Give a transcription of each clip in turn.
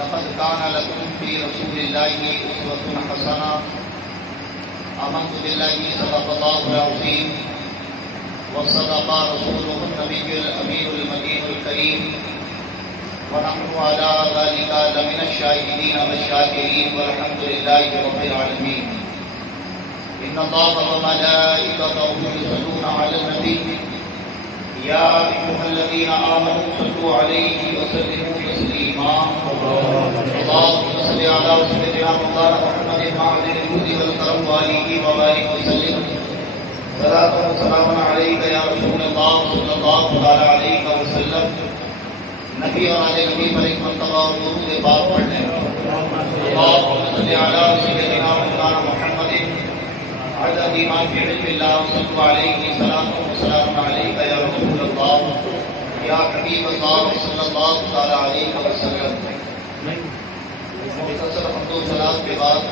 لقد كان لكم في رسول الله أسوة حسنة آمنت بالله صدق الله العظيم وصدق رسوله النبي الأمين المكين الكريم ونحن على ذلك لمن الشاهدين والشاكرين والحمد لله رب العالمين. إن الله وملائكته يصلون على النبي يا أيها الذين آمنوا صلوا عليه وسلموا تسليما. اللهم صل على سيدنا مولانا محمد معدن الجود والكرم وآله وبارك وسلم. صلاة وسلام عليك يا رسول الله صلى الله عليه وسلم. نبی اور آل نبی پر ایک مرتبہ اور درود پاک پڑھنے. اللهم صل على سيدنا مولانا محمد عدد ما في علم الله صلى عليه وسلم. والسلام عليك يا رسول الله يا حبيب الله صلى الله عليه وسلم. مختصر حمد و ثنا کے بعد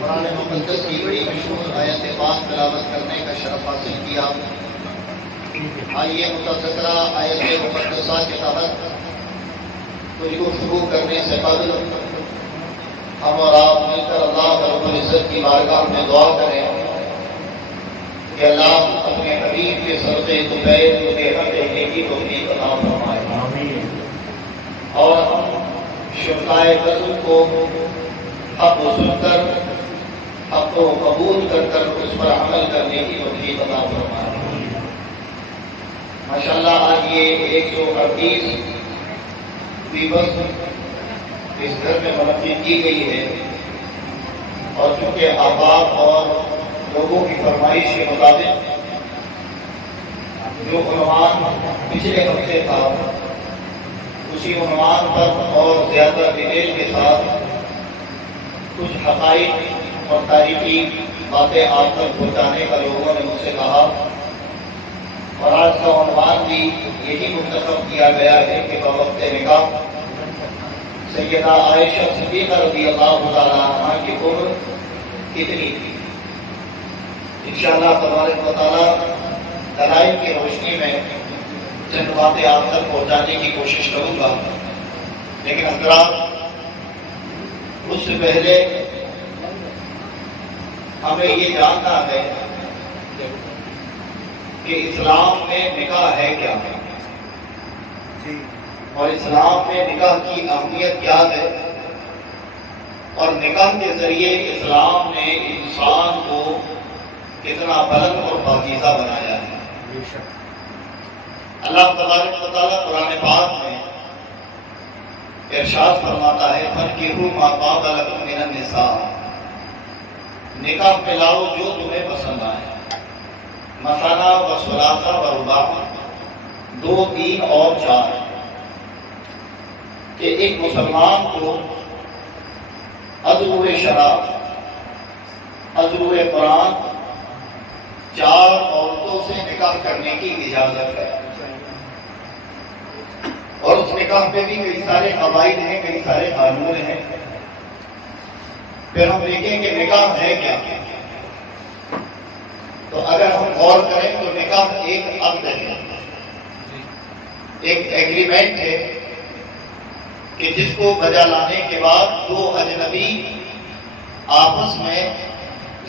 قرآن مقدس کی بڑی مشہور آیت پاک تلاوت کرنے کا شرف حاصل کیا. آئیے متذکرہ آیت مقدسہ کے تحت کچھ گفتگو کرنے سے قبل ہم اور آپ مل کر اللہ رب العزت کی بارگاہ میں دعا کریں کہ اللہ اپنے حبیب کے سرزے دوپہر کو دیکھا دیکھنے کی توفیق عطا فرمائے اور ہم شفقائے رسول کو حق و سن کر حق کو قبول کر کر اس پر عمل کرنے کی توفیق عطا فرمائے. ماشاءاللہ آج یہ 138 دیوس اس گھر میں منعقد کی گئی ہے اور چونکہ احباب اور لوگوں کی فرمائش کے مطابق جو عنوان پچھلے ہفتے تھا اسی عنوان پر اور زیادہ ڈیٹیل کے ساتھ کچھ حقائق اور تاریخی باتیں آپ تک پہنچانے کا لوگوں نے مجھ سے کہا اور آج کا عنوان بھی یہی منتخب کیا گیا ہے کہ بوقت نکاح سیدہ عائشہ صدیقہ رضی اللہ تعالیٰ عنہ کی عمر کتنی تھی. انشاءاللہ تبارک و تعالیٰ دلائل کی روشنی میں چند باتیں آپ تک پہنچانے کی کوشش کروں گا. لیکن حضرات اس سے پہلے ہمیں یہ جاننا ہے کہ اسلام میں نکاح ہے کیا ہے اور اسلام میں نکاح کی اہمیت کیا ہے اور نکاح کے ذریعے اسلام نے انسان کو کتنا بلند اور پاکیزہ بنایا ہے. اللہ تبارک و تعالیٰ قرآن پاک میں ارشاد فرماتا ہے فَانكِحُوا مَا طَابَ لَكُم مِّنَ النِّسَاءِ نکاح پہ لاؤ جو تمہیں پسند آئے. مثلا و ثلاثہ و رباع 2 3 اور 4 کہ ایک مسلمان کو ازور شرع ازور قرآن 4 عورتوں سے نکاح کرنے کی اجازت ہے اور اس نکاح پہ بھی کئی سارے قواعد ہیں کئی سارے قانون ہیں. پھر ہم دیکھیں کہ نکاح ہے کیا. تو اگر ہم غور کریں تو نکاح ایک عقد ہے ایک ایگریمنٹ ہے کہ جس کو بجا لانے کے بعد 2 اجنبی آپس میں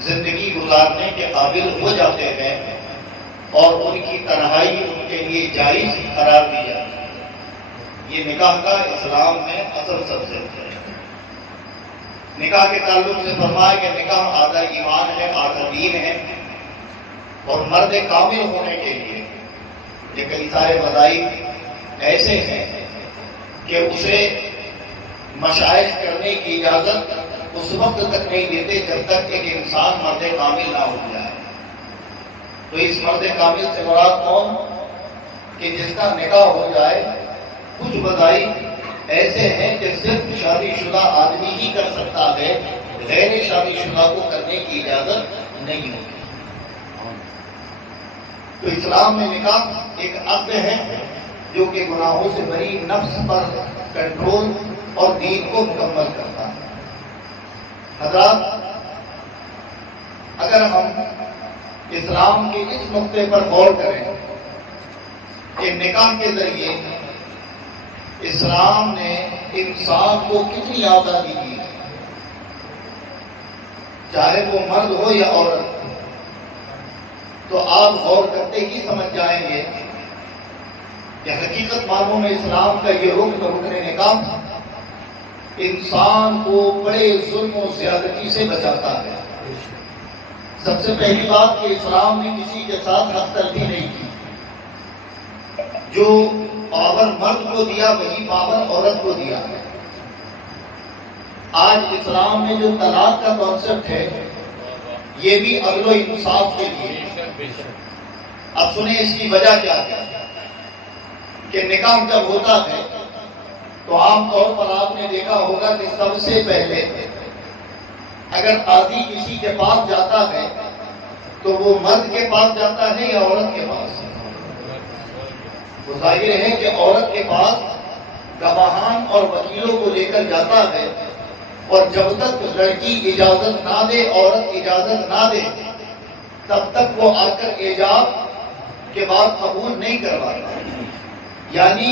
زندگی گزارنے کے قابل ہو جاتے ہیں اور ان کی تنہائی ان کے لیے جائز قرار دی جاتی ہے. یہ نکاح کا اسلام میں اصل سبجیکٹ ہے. نکاح کے تعلق سے فرمایا کہ نکاح آدھا ایمان ہے آدھا دین ہے اور مرد کامل ہونے کے لیے یہ کئی سارے وظائف ایسے ہیں کہ اسے مشائخ کرنے کی اجازت اس وقت تک نہیں دیتے جب تک ایک انسان مرد کامل نہ ہو جائے. تو اس مرد کامل سے مراد کون کہ جس کا نکاح ہو جائے. کچھ وظائف ایسے ہیں کہ صرف شادی شدہ آدمی ہی کر سکتا ہے غیر شادی شدہ کو کرنے کی اجازت نہیں ہوتی. تو اسلام میں نکاح ایک عقد ہے جو کہ گناہوں سے بری نفس پر کنٹرول اور دین کو مکمل کرتا ہے. حضرات اگر ہم اسلام کے اس نقطے پر غور کریں کہ نکاح کے ذریعے اسلام نے انسان کو کتنی آزادی دی ہے، چاہے وہ مرد ہو یا عورت. تو آپ غور کرتے ہی سمجھ جائیں گے کہ حقیقت معنوں میں اسلام کا یہ رکن نکاح انسان کو بڑے ظلم و زیادتی سے بچاتا ہے. سب سے پہلی بات کہ اسلام نے کسی کے ساتھ حد تلفی نہیں کی. جو پاور مرد کو دیا وہی پاور عورت کو دیا ہے. آج اسلام میں جو طلاق کا کانسیپٹ ہے یہ بھی عدل و انصاف کے لیے. اب سنیں اس کی وجہ کیا ہے کہ نکاح جب ہوتا ہے تو عام طور پر آپ نے دیکھا ہوگا کہ سب سے پہلے اگر قاضی کسی کے پاس جاتا ہے تو وہ مرد کے پاس جاتا ہے یا عورت کے پاس؟ وہ ظاہر ہے کہ عورت کے پاس گواہان اور وکیلوں کو لے کر جاتا ہے، اور جب تک لڑکی اجازت نہ دے، عورت اجازت نہ دے، تب تک وہ آ کر ایجاب کے بعد قبول نہیں کرواتا. یعنی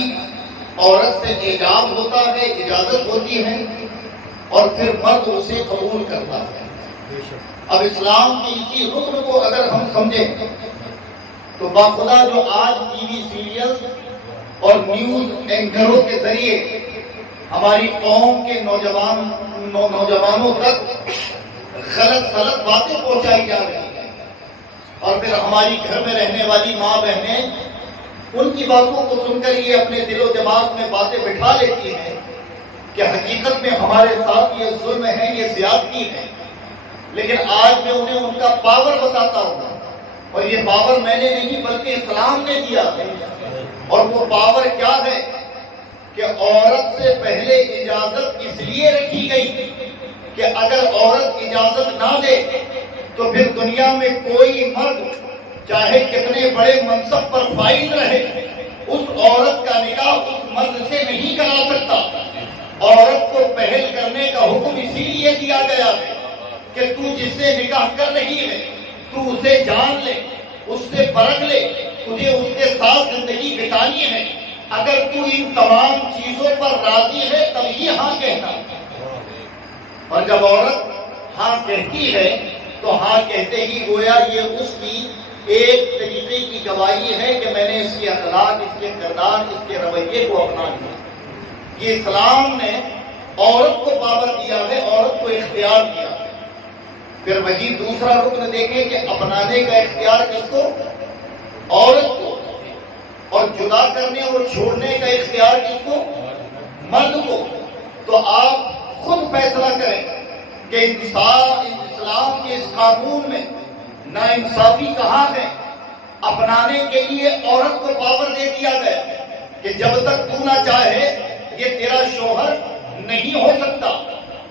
عورت سے ایجاب ہوتا ہے، اجازت ہوتی ہے، اور پھر مرد اسے قبول کرتا ہے. اب اسلام کی اسی رکن کو اگر ہم سمجھیں تو باخدا جو آج ٹی وی سیریل اور نیوز اینکروں کے ذریعے ہماری قوم کے نوجوانوں تک غلط باتیں پہنچائی جا رہی ہیں، اور پھر ہماری گھر میں رہنے والی ماں بہنیں ان کی باتوں کو سن کر یہ اپنے دل و دماغ میں باتیں بٹھا لیتی ہیں کہ حقیقت میں ہمارے ساتھ یہ ظلم ہے، یہ زیادتی ہے. لیکن آج میں انہیں ان کا پاور بتاتا ہوں، اور یہ پاور میں نے نہیں بلکہ اسلام نے دیا ہے. اور وہ پاور کیا ہے کہ عورت سے پہلے اجازت اس لیے رکھی گئی کہ اگر عورت اجازت نہ دے تو پھر دنیا میں کوئی مرد چاہے کتنے بڑے منصب پر فائز رہے اس عورت کا نکاح اس مرد سے نہیں کرا سکتا. عورت کو پہل کرنے کا حکم اسی لیے دیا گیا ہے کہ تو جس سے نکاح کر رہی ہے تو اسے جان لے، اس سے پرکھ لے، تجھے اس کے ساتھ زندگی بتانی ہے. اگر تو ان تمام چیزوں پر راضی ہے تب ہی ہاں کہنا. اور جب عورت ہاں کہتی ہے تو ہاں کہتے ہی گویا یہ اس کی ایک طریقے کی گواہی ہے کہ میں نے اس کے اخلاق، اس کے کردار، اس کے رویے کو اپنا لیا. یہ اسلام نے عورت کو پاور دیا ہے، عورت کو اختیار دیا ہے. پھر وہی دوسرا رکن دیکھیں کہ اپنانے کا اختیار کس کو؟ عورت کو. اور جدا کرنے اور چھوڑنے کا اختیار کس کو؟ مرد کو. تو آپ خود فیصلہ کریں کہ اسلام کے اس قانون میں ناانصافی کہاں ہے. اپنانے کے لیے عورت کو پاور دے دیا گیا کہ جب تک تو نہ چاہے یہ تیرا شوہر نہیں ہو سکتا،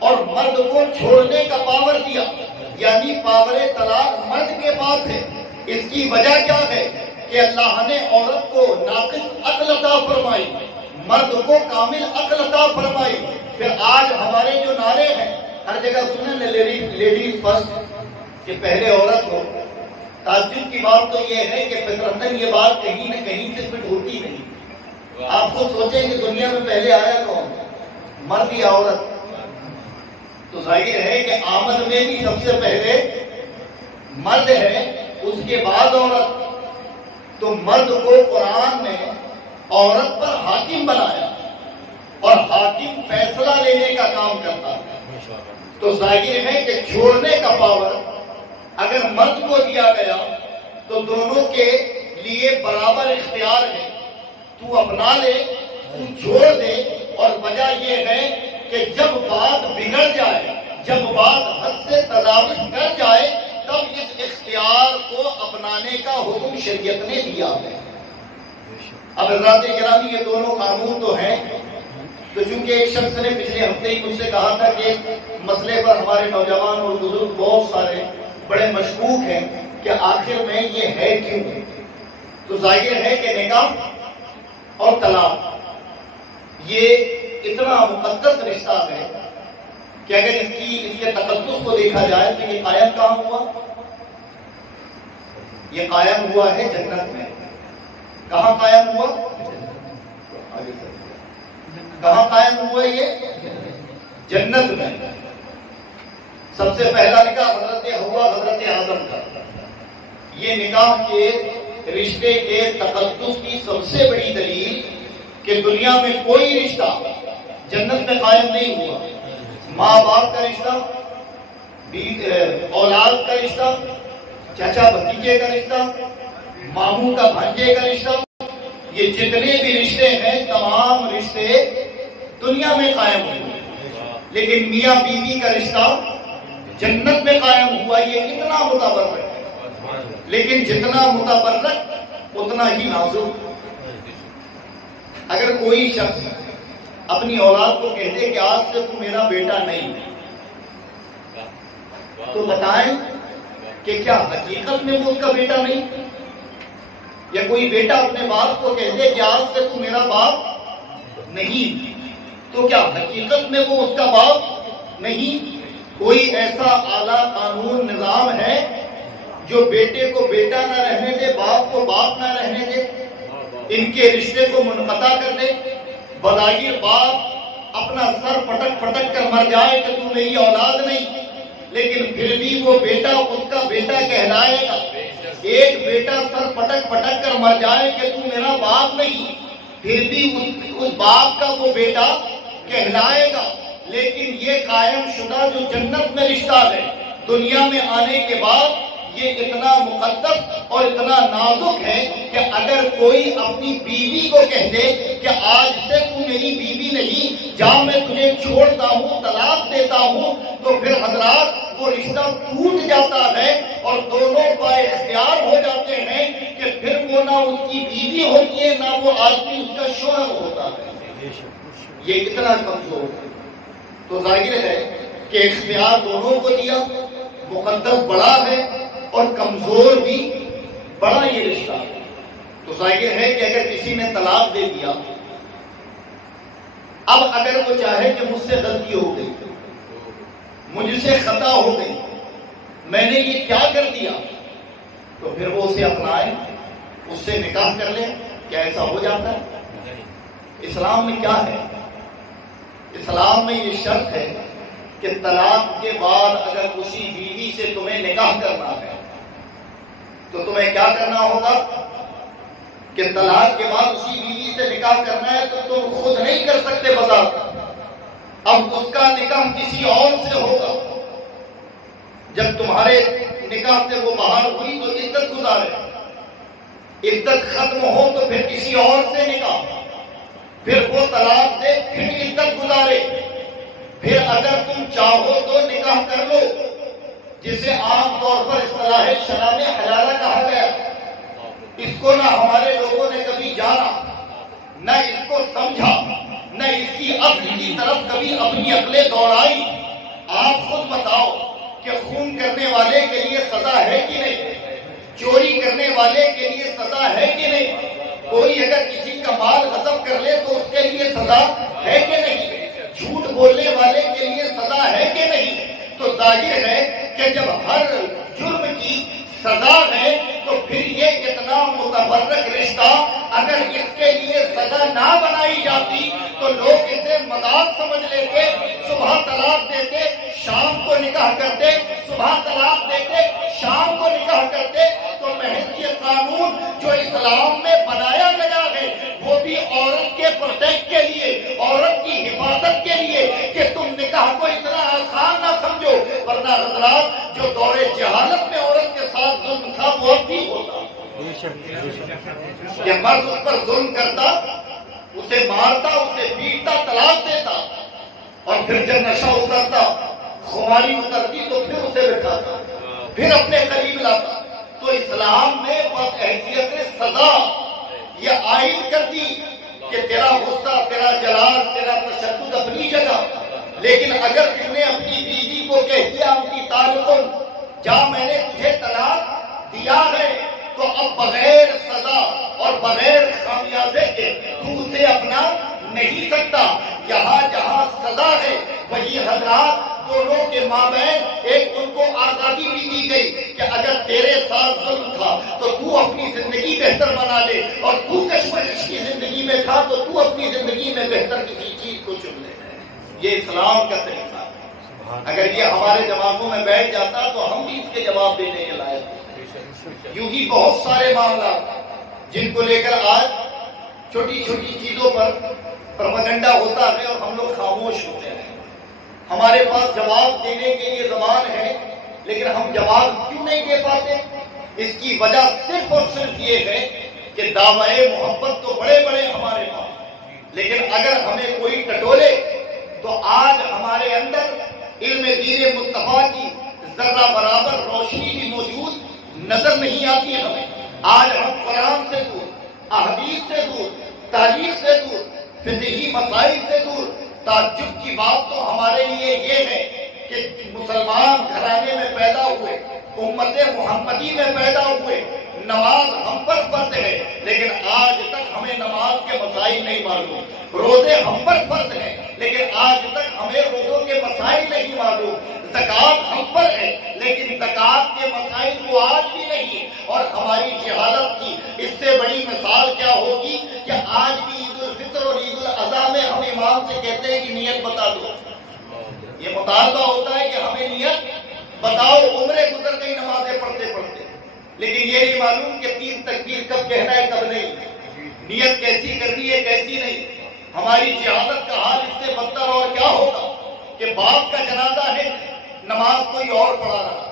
اور مرد کو چھوڑنے کا پاور دیا، یعنی پاور طلاق مرد کے پاس ہے. اس کی وجہ کیا ہے کہ اللہ نے عورت کو ناقص عقل عطا فرمائی، مرد کو کامل عقل عطا فرمائی. پھر آج ہمارے جو نعرے ہیں ہر جگہ سنیں، لیڈیز فرسٹ، کہ پہلے عورت ہو. تعجب کی بات تو یہ ہے کہ فطرتاً یہ بات کہیں نہ کہیں سے فٹ ہوتی نہیں. آپ کو سوچیں کہ دنیا میں پہلے آیا کون، مرد یا عورت؟ تو ظاہر ہے کہ آمد میں بھی سب سے پہلے مرد ہے، اس کے بعد عورت. تو مرد کو قرآن نے عورت پر حاکم بنایا، اور حاکم فیصلہ لینے کا کام کرتا ہے. تو ظاہر ہے کہ چھوڑنے کا پاور اگر مرد کو دیا گیا تو دونوں کے لیے برابر اختیار ہے. تو اپنا لے، تو چھوڑ دے. اور وجہ یہ ہے کہ جب بات بگڑ جائے، جب بات حد سے تجاوز کر جائے، تب اس اختیار کو اپنانے کا حکم شریعت نے دیا ہے. اب حضرات گرامی یہ دونوں قانون تو ہیں. تو چونکہ ایک شخص نے پچھلے ہفتے ہی مجھ سے کہا تھا کہ مسئلے پر ہمارے نوجوان اور بزرگ بہت سارے بڑے مشکوک ہیں کہ آخر میں یہ ہے کیوں. تو ظاہر ہے کہ نکاح اور طلاق یہ اتنا مقدس رشتہ ہے کہ اگر اس کے تقدس کو دیکھا جائے تو یہ قائم کہاں ہوا؟ یہ قائم ہوا ہے جنت میں. کہاں قائم ہوا؟ کہاں قائم ہوا یہ؟ جنت میں۔ سب سے پہلا نکاح حضرت حوا حضرت آدم کا۔ یہ نکاح کے رشتے کے تقدس کی سب سے بڑی دلیل کہ دنیا میں کوئی رشتہ جنت میں قائم نہیں ہوا۔ ماں باپ کا رشتہ، اولاد کا رشتہ، چچا بھتیجے کا رشتہ، ماموں کا بھانجے کا رشتہ، یہ جتنے بھی رشتے ہیں تمام رشتے دنیا میں قائم ہوئے، لیکن میاں بیوی کا رشتہ جنت میں قائم ہوا۔ یہ اتنا متبرک ہے، لیکن جتنا متبرک اتنا ہی نازک۔ اگر کوئی شخص اپنی اولاد کو کہتے کہ آج سے تو میرا بیٹا نہیں، تو بتائیں کہ کیا حقیقت میں وہ اس کا بیٹا نہیں؟ یا کوئی بیٹا اپنے باپ کو کہتے کہ آج سے تو میرا باپ نہیں، تو کیا حقیقت میں وہ اس کا باپ نہیں؟ کوئی ایسا اعلیٰ قانون نظام ہے جو بیٹے کو بیٹا نہ رہنے دے، باپ کو باپ نہ رہنے دے، ان کے رشتے کو منقطع کر دے؟ بظاہر باپ اپنا سر پٹک پٹک کر مر جائے کہ تو میری اولاد نہیں، لیکن پھر بھی وہ بیٹا اس کا بیٹا کہلائے گا۔ ایک بیٹا سر پٹک پٹک کر مر جائے کہ تو میرا باپ نہیں، پھر بھی اس باپ کا وہ بیٹا کہلائے گا۔ لیکن یہ قائم شدہ جو جنت میں رشتہ ہے، دنیا میں آنے کے بعد یہ اتنا مقدس اور اتنا نازک ہے کہ اگر کوئی اپنی بیوی کو کہہ دے کہ آج سے تو میری بیوی نہیں، جا میں تجھے چھوڑتا ہوں، طلاق دیتا ہوں، تو پھر حضرات وہ رشتہ ٹوٹ جاتا ہے اور دونوں با اختیار ہو جاتے ہیں کہ پھر وہ نہ اس کی بیوی ہوتی ہے نہ وہ آدمی اس کا شوہر ہوتا ہے۔ یہ اتنا کمزور ہے۔ تو ظاہر ہے کہ اختیار دونوں کو دیا، مقدس بڑا ہے اور کمزور بھی بڑا یہ رشتہ ہے۔ تو ظاہر ہے کہ اگر کسی نے طلاق دے دیا، اب اگر وہ چاہے کہ مجھ سے غلطی ہو گئی، مجھ سے خطا ہو گئی، میں نے یہ کیا کر دیا، تو پھر وہ اسے اپنائے، اس سے نکاح کر لے۔ کیا ایسا ہو جاتا ہے؟ اسلام میں کیا ہے؟ اسلام میں یہ شرط ہے کہ طلاق کے بعد اگر اسی بیوی سے تمہیں نکاح کرنا ہے تو تمہیں کیا کرنا ہوگا کہ طلاق کے بعد اسی بیوی سے نکاح کرنا ہے تو تم خود نہیں کر سکتے بذات، اب اس کا نکاح کسی اور سے ہوگا۔ جب تمہارے نکاح سے وہ باہر ہوئی تو عدت گزارے، عدت ختم ہو تو پھر کسی اور سے نکاح، پھر وہ طلاق دے، پھر عدت گزارے، پھر اگر تم چاہو تو نکاح کر لو، جسے عام طور پر اصطلاح شراب حلالہ کہا گیا۔ اس کو نہ ہمارے لوگوں نے کبھی جانا، نہ اس کو سمجھا، نہ اس کی اصل کی طرف کبھی اپنی عقلیں دوڑائی۔ آپ خود بتاؤ کہ خون کرنے والے کے لیے سزا ہے کہ نہیں؟ چوری کرنے والے کے لیے سزا ہے کہ نہیں؟ کوئی اگر کسی کا مال غصب کر لے تو اس کے لیے سزا ہے کہ نہیں؟ جھوٹ بولنے والے کے لیے سزا ہے کہ نہیں؟ تو ظاہر ہے کہ جب ہر جرم کی سزا ہے تو پھر یہ اتنا متبرک رشتہ اگر اس کے لیے سزا نہ بنائی جاتی تو لوگ اسے مذاق سمجھ لیتے، صبح طلاق دیتے، شام کو نکاح کرتے، صبح طلاق دیتے، شام کو نکاح کرتے۔ تو محض یہ قانون جو اسلام میں بنایا گیا ہے وہ بھی عورت کے پروٹیکٹ کے لیے، عورت کی حفاظت کے لیے کہ تم نکاح کو اتنا آسان نہ سمجھو، ورنہ حضرات جو دور جہالت میں عورت کے ساتھ ظلم تھا وہ اب بھی ہوتا کہ مرد اس پر ظلم کرتا، اسے مارتا، اسے پیٹتا، طلاق دیتا، اور پھر جب نشہ اترتا، خماری اترتی تو پھر اسے بٹھاتا، پھر اپنے قریب لاتا۔ تو اسلام نے بس حیثیت سزا یہ عائد کر دی کہ تیرا غصہ، تیرا جلال، تیرا تشدد اپنی جگہ، لیکن اگر تم نے اپنی بیوی کو کہہ دیا انکی تعلقن، جا میں نے تجھے طلاق دیا ہے، تو اب بغیر سزا اور بغیر خامیازے کے تو اسے اپنا نہیں سکتا۔ یہاں جہاں سزا ہے وہی حضرات دونوں کے مابین ایک ان کو آزادی بھی دی گئی کہ اگر تیرے ساتھ ظلم تھا تو تو اپنی زندگی بہتر بنا لے اور تو کشمکش کی زندگی میں تھا تو تو اپنی زندگی میں بہتر کسی چیز کو چن لے. یہ اسلام کا طریقہ ہے. اگر یہ ہمارے دماغوں میں بیٹھ جاتا تو ہم بھی اس کے جواب دینے کے لائق ہیں. یوں ہی بہت سارے معاملات جن کو لے کر آج چھوٹی چھوٹی چیزوں پر پروپیگنڈا ہوتا ہے اور ہم لوگ خاموش ہوتے ہیں. ہمارے پاس جواب دینے کے لیے زبان ہے لیکن ہم جواب کیوں نہیں دے پاتے؟ اس کی وجہ صرف اور صرف یہ ہے کہ دعوی محبت تو بڑے بڑے ہمارے پاس، لیکن اگر ہمیں کوئی ٹٹولے تو آج ہمارے اندر علم دین مصطفیٰ کی ذرہ برابر روشنی بھی موجود نظر نہیں آتی ہے ہمیں. آج ہم قرآن سے دور، احادیث سے دور، تاریخ سے دور، فقہی مسائل سے دور. تعجب کی بات تو ہمارے لیے یہ ہے کہ مسلمان گھرانے میں پیدا ہوئے، امت محمدی میں پیدا ہوئے، نماز ہم پر فرض ہے لیکن آج تک ہمیں نماز کے مسائل نہیں معلوم. روزے ہم پر فرض ہیں لیکن آج تک ہمیں روزوں کے مسائل نہیں معلوم. زکوٰۃ ہم پر ہے لیکن زکوٰۃ کے مسائل کو آج بھی نہیں. اور ہماری جہالت کی اس سے بڑی مثال کیا ہوگی کہ آج بھی عید الفطر اور عید الاضحیٰ میں ہم امام سے کہتے ہیں کہ نیت بتا دو. یہ مطالبہ ہوتا ہے کہ ہمیں نیت بتاؤ. عمریں گزر گئی نمازیں پڑھتے پڑھتے، لیکن یہ نہیں معلوم کہ تین تکبیر کب کہنا ہے کب نہیں، نیت کیسی کرنی ہے کیسی نہیں. ہماری جہالت کا حال اس سے بدتر اور کیا ہوگا کہ باپ کا جنازہ ہے، نماز کوئی اور پڑھا رہا.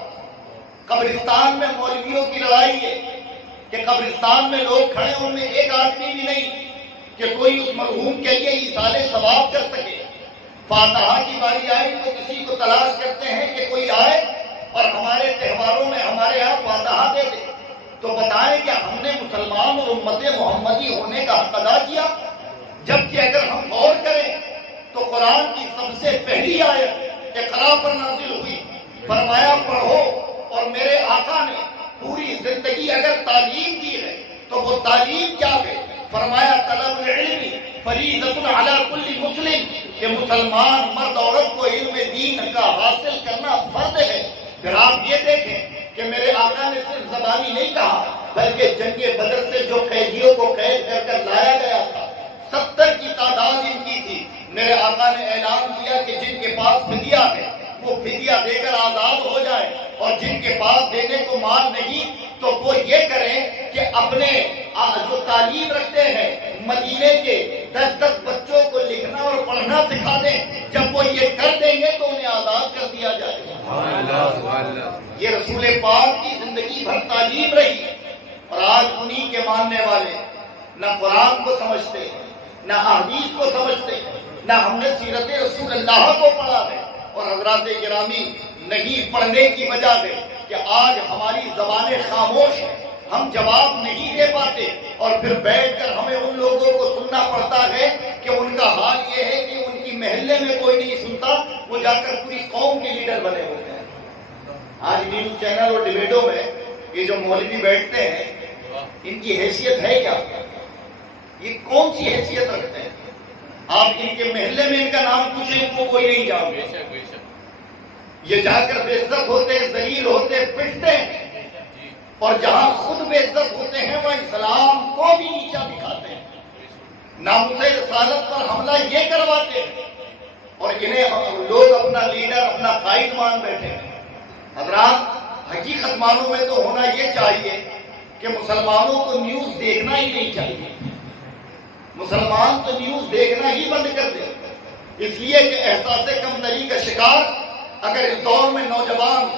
قبرستان میں مولویوں کی لڑائی ہے کہ قبرستان میں لوگ کھڑے ان میں ایک آدمی بھی نہیں کہ کوئی اس مرحوم کے لیے ایصال ثواب کر سکے. فاتحہ کی باری آئی تو کسی کو تلاش کرتے ہیں کہ کوئی آئے اور ہمارے تہواروں میں ہمارے یہاں فاتحہ دے دے. تو بتائیں کہ ہم نے مسلمان اور امت محمدی ہونے کا حق ادا کیا؟ جبکہ اگر ہم غور کریں تو قرآن کی سب سے پہلی آیت اقرا پر نازل ہوئی. فرمایا پڑھو. اور میرے آقا نے پوری زندگی اگر تعلیم دی ہے تو وہ تعلیم کیا ہے؟ فرمایا طلب العلم فریضۃ علی کل مسلم، کہ مسلمان مرد عورت کو علم دین کا حاصل کرنا فرض ہے. پھر آپ یہ دیکھیں کہ میرے آقا نے صرف زبانی نہیں کہا بلکہ جنگ بدر سے جو قیدیوں کو قید کر کر لایا گیا تھا 70 کی تعداد ان کی تھی. میرے آقا نے اعلان کیا کہ جن کے پاس فدیہ ہے وہ فدیہ دے کر آزاد ہو جائے، اور جن کے پاس دینے کو مال نہیں تو وہ یہ کریں کہ اپنے جو تعلیم رکھتے ہیں مدینے کے 10 بچوں کو لکھنا اور پڑھنا سکھا دیں. جب وہ یہ کر دیں گے تو انہیں آزاد کر دیا جائے. یہ رسول پاک کی زندگی بھر تعلیم رہی. اور آج انہی کے ماننے والے نہ قرآن کو سمجھتے، نہ احادیث کو سمجھتے، نہ ہم نے سیرت رسول اللہ کو پڑھا ہے. اور حضرات گرامی نہیں پڑھنے کی وجہ ہے کہ آج ہماری زبانیں خاموش ہیں، ہم جواب نہیں دے پاتے. اور پھر بیٹھ کر ہمیں ان لوگوں کو سننا پڑتا ہے کہ ان کا حال یہ ہے کہ ان کی محلے میں کوئی نہیں سنتا، وہ جا کر پوری قوم کے لیڈر بنے ہوتے ہیں. آج نیوز چینل اور ڈبیٹوں میں یہ جو مولوی بیٹھتے ہیں ان کی حیثیت ہے کیا؟ یہ کون سی حیثیت رکھتے ہیں؟ آپ ان کے محلے میں ان کا نام پوچھیں ان کو کوئی نہیں جانتا. یہ جا کر بے عزت ہوتے، ذلیل ہوتے، پٹتے ہیں، اور جہاں خود بے عزت ہوتے ہیں وہ اسلام کو بھی نیچا دکھاتے ہیں. ناموس رسالت پر حملہ یہ کرواتے ہیں اور انہیں لوگ اپنا لیڈر، اپنا قائد مان بیٹھے ہیں. حضرات حقیقت معلوم میں تو ہونا یہ چاہیے کہ مسلمانوں کو نیوز دیکھنا ہی نہیں چاہیے. مسلمان تو نیوز دیکھنا ہی بند کر دے، اس لیے کہ احساس کمتری کا شکار اگر اس دور میں نوجوان،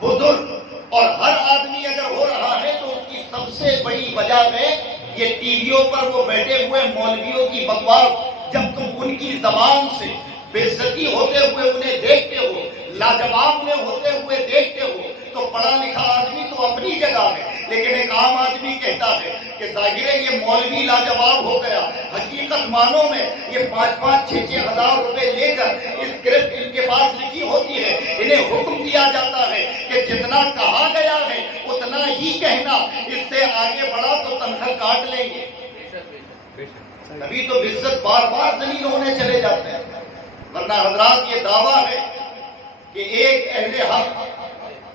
بزرگ اور ہر آدمی اگر ہو رہا ہے تو اس کی سب سے بڑی وجہ ہے یہ ٹی ویوں پر وہ بیٹھے ہوئے مولویوں کی بکواس. جب تم ان کی زبان سے بے عزتی ہوتے ہوئے انہیں دیکھتے ہو، لاجواب میں ہوتے ہوئے دیکھتے ہو، تو پڑھا لکھا آدمی تو اپنی جگہ ہے، لیکن ایک عام آدمی کہتا ہے کہ ظاہر ہے یہ مولوی لاجواب ہو گیا. حقیقت معنوں میں یہ 5-5, 6-6 ہزار روپے لے کر اسکرپٹ ان کے پاس لکھی ہوتی ہے، انہیں حکم دیا جاتا ہے کہ جتنا کہا گیا ہے اتنا ہی کہنا، اس سے آگے بڑھا تو تنخواہ کاٹ لیں گے. ابھی تو عزت بار بار ذلیل ہونے چلے جاتے ہیں. ورنہ حضرات یہ دعویٰ ہے کہ ایک اہل حق،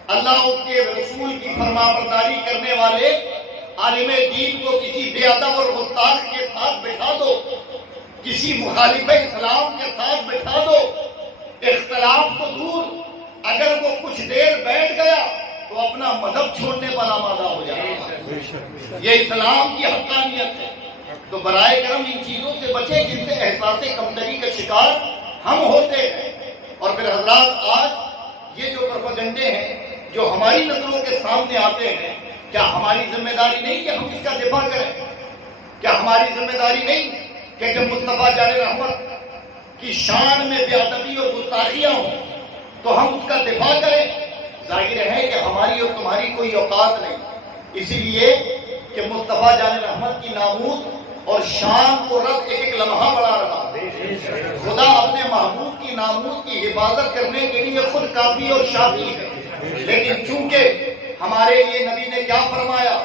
اللہ اس کے رسول کی فرما برداری کرنے والے عالم دین کو کسی بے ادب اور گستاخ کے ساتھ بٹھا دو، کسی مخالف اسلام کے ساتھ بٹھا دو، اختلاف تو دور، اگر وہ کچھ دیر بیٹھ گیا تو اپنا مذہب چھوڑنے پر آمادہ ہو جائے گا۔ یہ اسلام کی حقانیت ہے۔ تو برائے کرم ان چیزوں سے بچیں جن سے احساس کمتری کا شکار ہم ہوتے ہیں۔ اور پھر حضرات، آج یہ جو پروپیگنڈے ہیں جو ہماری نظروں کے سامنے آتے ہیں، کیا ہماری ذمہ داری نہیں کہ ہم اس کا دفاع کریں؟ کیا ہماری ذمہ داری نہیں کہ جب مصطفیٰ جان رحمت کی شان میں بے ادبی اور گستاخیاں ہوں تو ہم اس کا دفاع کریں؟ ظاہر ہے کہ ہماری اور تمہاری کوئی اوقات نہیں، اسی لیے کہ مصطفیٰ جان رحمت کی ناموس اور شان کو رب ایک ایک لمحہ بڑھا رہا۔ خدا اپنے محبوب کی ناموس کی حفاظت کرنے کے لیے خود کافی اور شافی ہے، لیکن چونکہ ہمارے لیے نبی نے کیا فرمایا،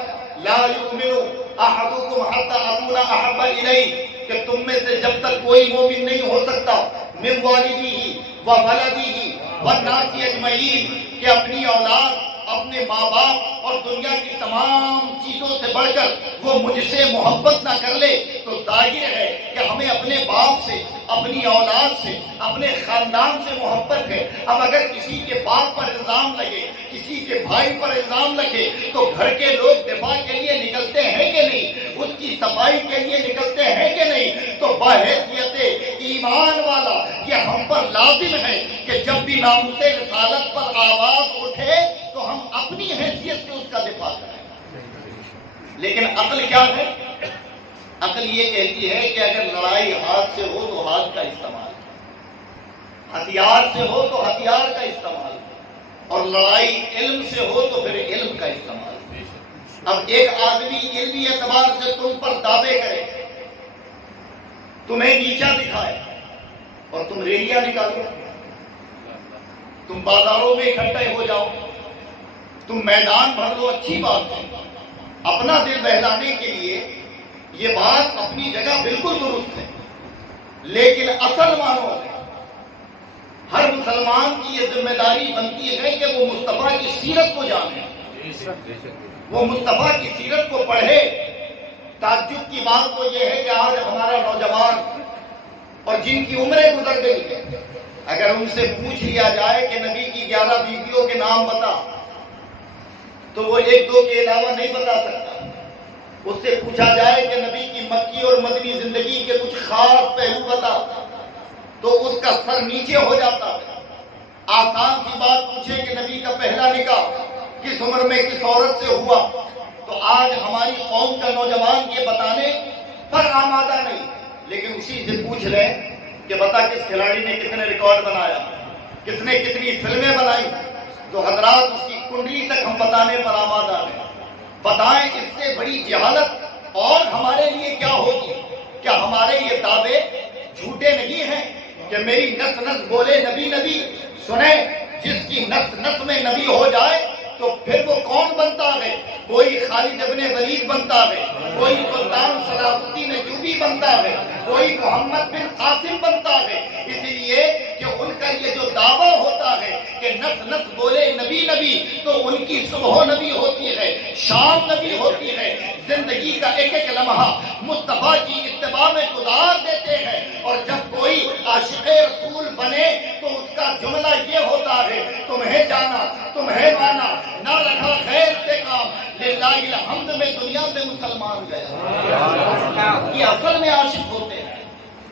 لا یؤمن احدکم حتی اکون احب الیہ، کہ تم میں سے جب تک کوئی مومن نہیں ہو سکتا من والدیہ وولدیہ والناس اجمعین، کہ اپنی اولاد، اپنے ماں باپ اور دنیا کی تمام چیزوں سے بڑھ کر وہ مجھ سے محبت نہ کر لے، تو ظاہر ہے کہ ہمیں اپنے باپ سے، اپنی اولاد سے، اپنے خاندان سے محبت ہے۔ اب اگر کسی کے باپ پر الزام لگے، کسی کے بھائی پر الزام لگے، تو گھر کے لوگ دفاع کے لیے نکلتے ہیں کہ نہیں؟ اس کی صفائی کے لیے نکلتے ہیں کہ نہیں؟ تو بحیثیت ایمان والا یہ ہم پر لازم ہے کہ جب بھی ناموس رسالت پر آواز اٹھے تو ہم اپنی حیثیت سے اس کا دفاع کریں۔ لیکن عقل کیا ہے؟ عقل یہ کہتی ہے کہ اگر لڑائی ہاتھ سے ہو تو ہاتھ کا استعمال، ہتھیار سے ہو تو ہتھیار کا استعمال، اور لڑائی علم سے ہو تو پھر علم کا استعمال۔ اب ایک آدمی علمی اعتبار سے تم پر دعوے کرے، تمہیں نیچا دکھائے، اور تم ریلیاں نکالو، تم بازاروں میں اکٹھے ہو جاؤ، تم میدان بھر لو، اچھی بات ہے، اپنا دل بہلانے کے لیے یہ بات اپنی جگہ بالکل درست ہے، لیکن اصل معنوں میں ہر مسلمان کی یہ ذمہ داری بنتی ہے کہ وہ مصطفیٰ کی سیرت کو جانے، وہ مصطفیٰ کی سیرت کو پڑھے۔ تعجب کی بات تو یہ ہے کہ آج ہمارا نوجوان اور جن کی عمریں گزر گئی ہے، اگر ان سے پوچھ لیا جائے کہ نبی کی 11 بیویوں کے نام بتا، تو وہ ایک دو کے علاوہ نہیں بتا سکتا۔ اس سے پوچھا جائے کہ نبی کی مکی اور مدنی زندگی کے کچھ خاص پہلو بتا، تو اس کا سر نیچے ہو جاتا ہے۔ آسان سی بات پوچھے کہ نبی کا پہلا نکاح کس عمر میں کس عورت سے ہوا، تو آج ہماری قوم کا نوجوان یہ بتانے پر آمادہ نہیں۔ لیکن اسی سے پوچھ لیں کہ بتا کس کھلاڑی نے کتنے ریکارڈ بنایا، کس نے کتنی فلمیں بنائی، تو حضرات اس کی کنڈلی تک ہم بتانے پر آمادہ ہیں۔ بتائیں اس سے بڑی جہالت اور ہمارے لیے کیا ہوگی؟ کیا ہمارے یہ دعوے جھوٹے نہیں ہیں کہ میری نس نس بولے نبی نبی؟ سنیں، جس کی نس نس میں نبی ہو جائے تو پھر وہ کون بنتا ہے؟ کوئی خالد ابن ولید بنتا ہے، کوئی سلطان صلاح الدین ایوبی بنتا ہے، کوئی محمد بن قاسم بنتا ہے، اس لیے کہ ان کا یہ جو دعویٰ ہوتا ہے کہ نس نس بولے نبی نبی، تو ان کی صبح نبی ہوتی ہے، شام نبی ہوتی ہے، زندگی کا ایک ایک لمحہ مصطفیٰ کی اتباع میں گزار دیتے ہیں۔ اور جب کوئی عاشق رسول بنے تو اس کا جملہ یہ ہوتا ہے، تمہیں جانا، تمہیں مانا، نہ رکھا خیر سے کام، للہ الحمد میں دنیا سے مسلمان گئے۔ یہ اصل میں عاشق ہوتے ہیں۔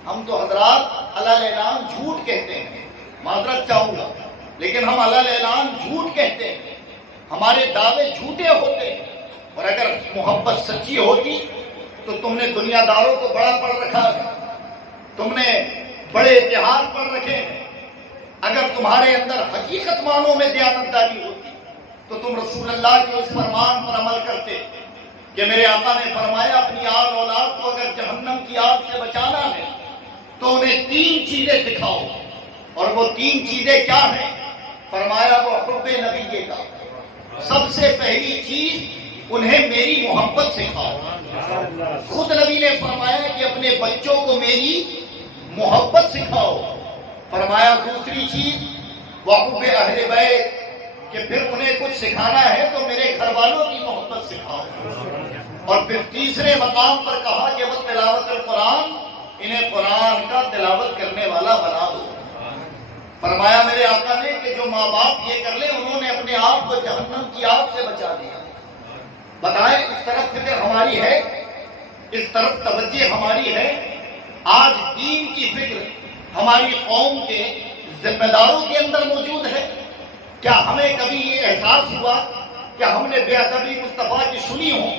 ہم تو حضرات علل اعلان جھوٹ کہتے ہیں، معذرت چاہوں گا، لیکن ہم علل اعلان جھوٹ کہتے ہیں، ہمارے دعوے جھوٹے ہوتے ہیں۔ اور اگر محبت سچی ہوتی تو تم نے دنیا داروں کو بڑا پڑھ رکھا ہے، تم نے بڑے اتحاد پڑھ رکھے ہیں۔ اگر تمہارے اندر حقیقت معنوں میں دیانتداری ہوتی تو تم رسول اللہ کے اس فرمان پر عمل کرتے کہ میرے آقا نے فرمایا اپنی آل اولاد کو اگر جہنم کی آگ سے بچانا ہے تو انہیں 3 چیزیں سکھاؤ۔ اور وہ 3 چیزیں کیا ہیں؟ فرمایا وہ حب نبی کا، سب سے پہلی چیز انہیں میری محبت سکھاؤ۔ خود نبی نے فرمایا کہ اپنے بچوں کو میری محبت سکھاؤ۔ فرمایا دوسری چیز وحب اہل بیت، کہ پھر انہیں کچھ سکھانا ہے تو میرے گھر والوں کی محبت سکھاؤ. اور پھر تیسرے مقام پر کہا کہ وہ تلاوت القرآن، انہیں قرآن کا تلاوت کرنے والا بنا دو. فرمایا میرے آقا نے کہ جو ماں باپ یہ کر لیں انہوں نے اپنے آپ کو جہنم کی آگ سے بچا دیا. بتائیں اس طرف فکر ہماری ہے، اس طرف توجہ ہماری ہے. آج دین کی فکر ہماری قوم کے ذمہ داروں کے اندر موجود ہے. کیا ہمیں کبھی یہ احساس ہوا کہ ہم نے بے ادبی مصطفیٰ کی سنی ہو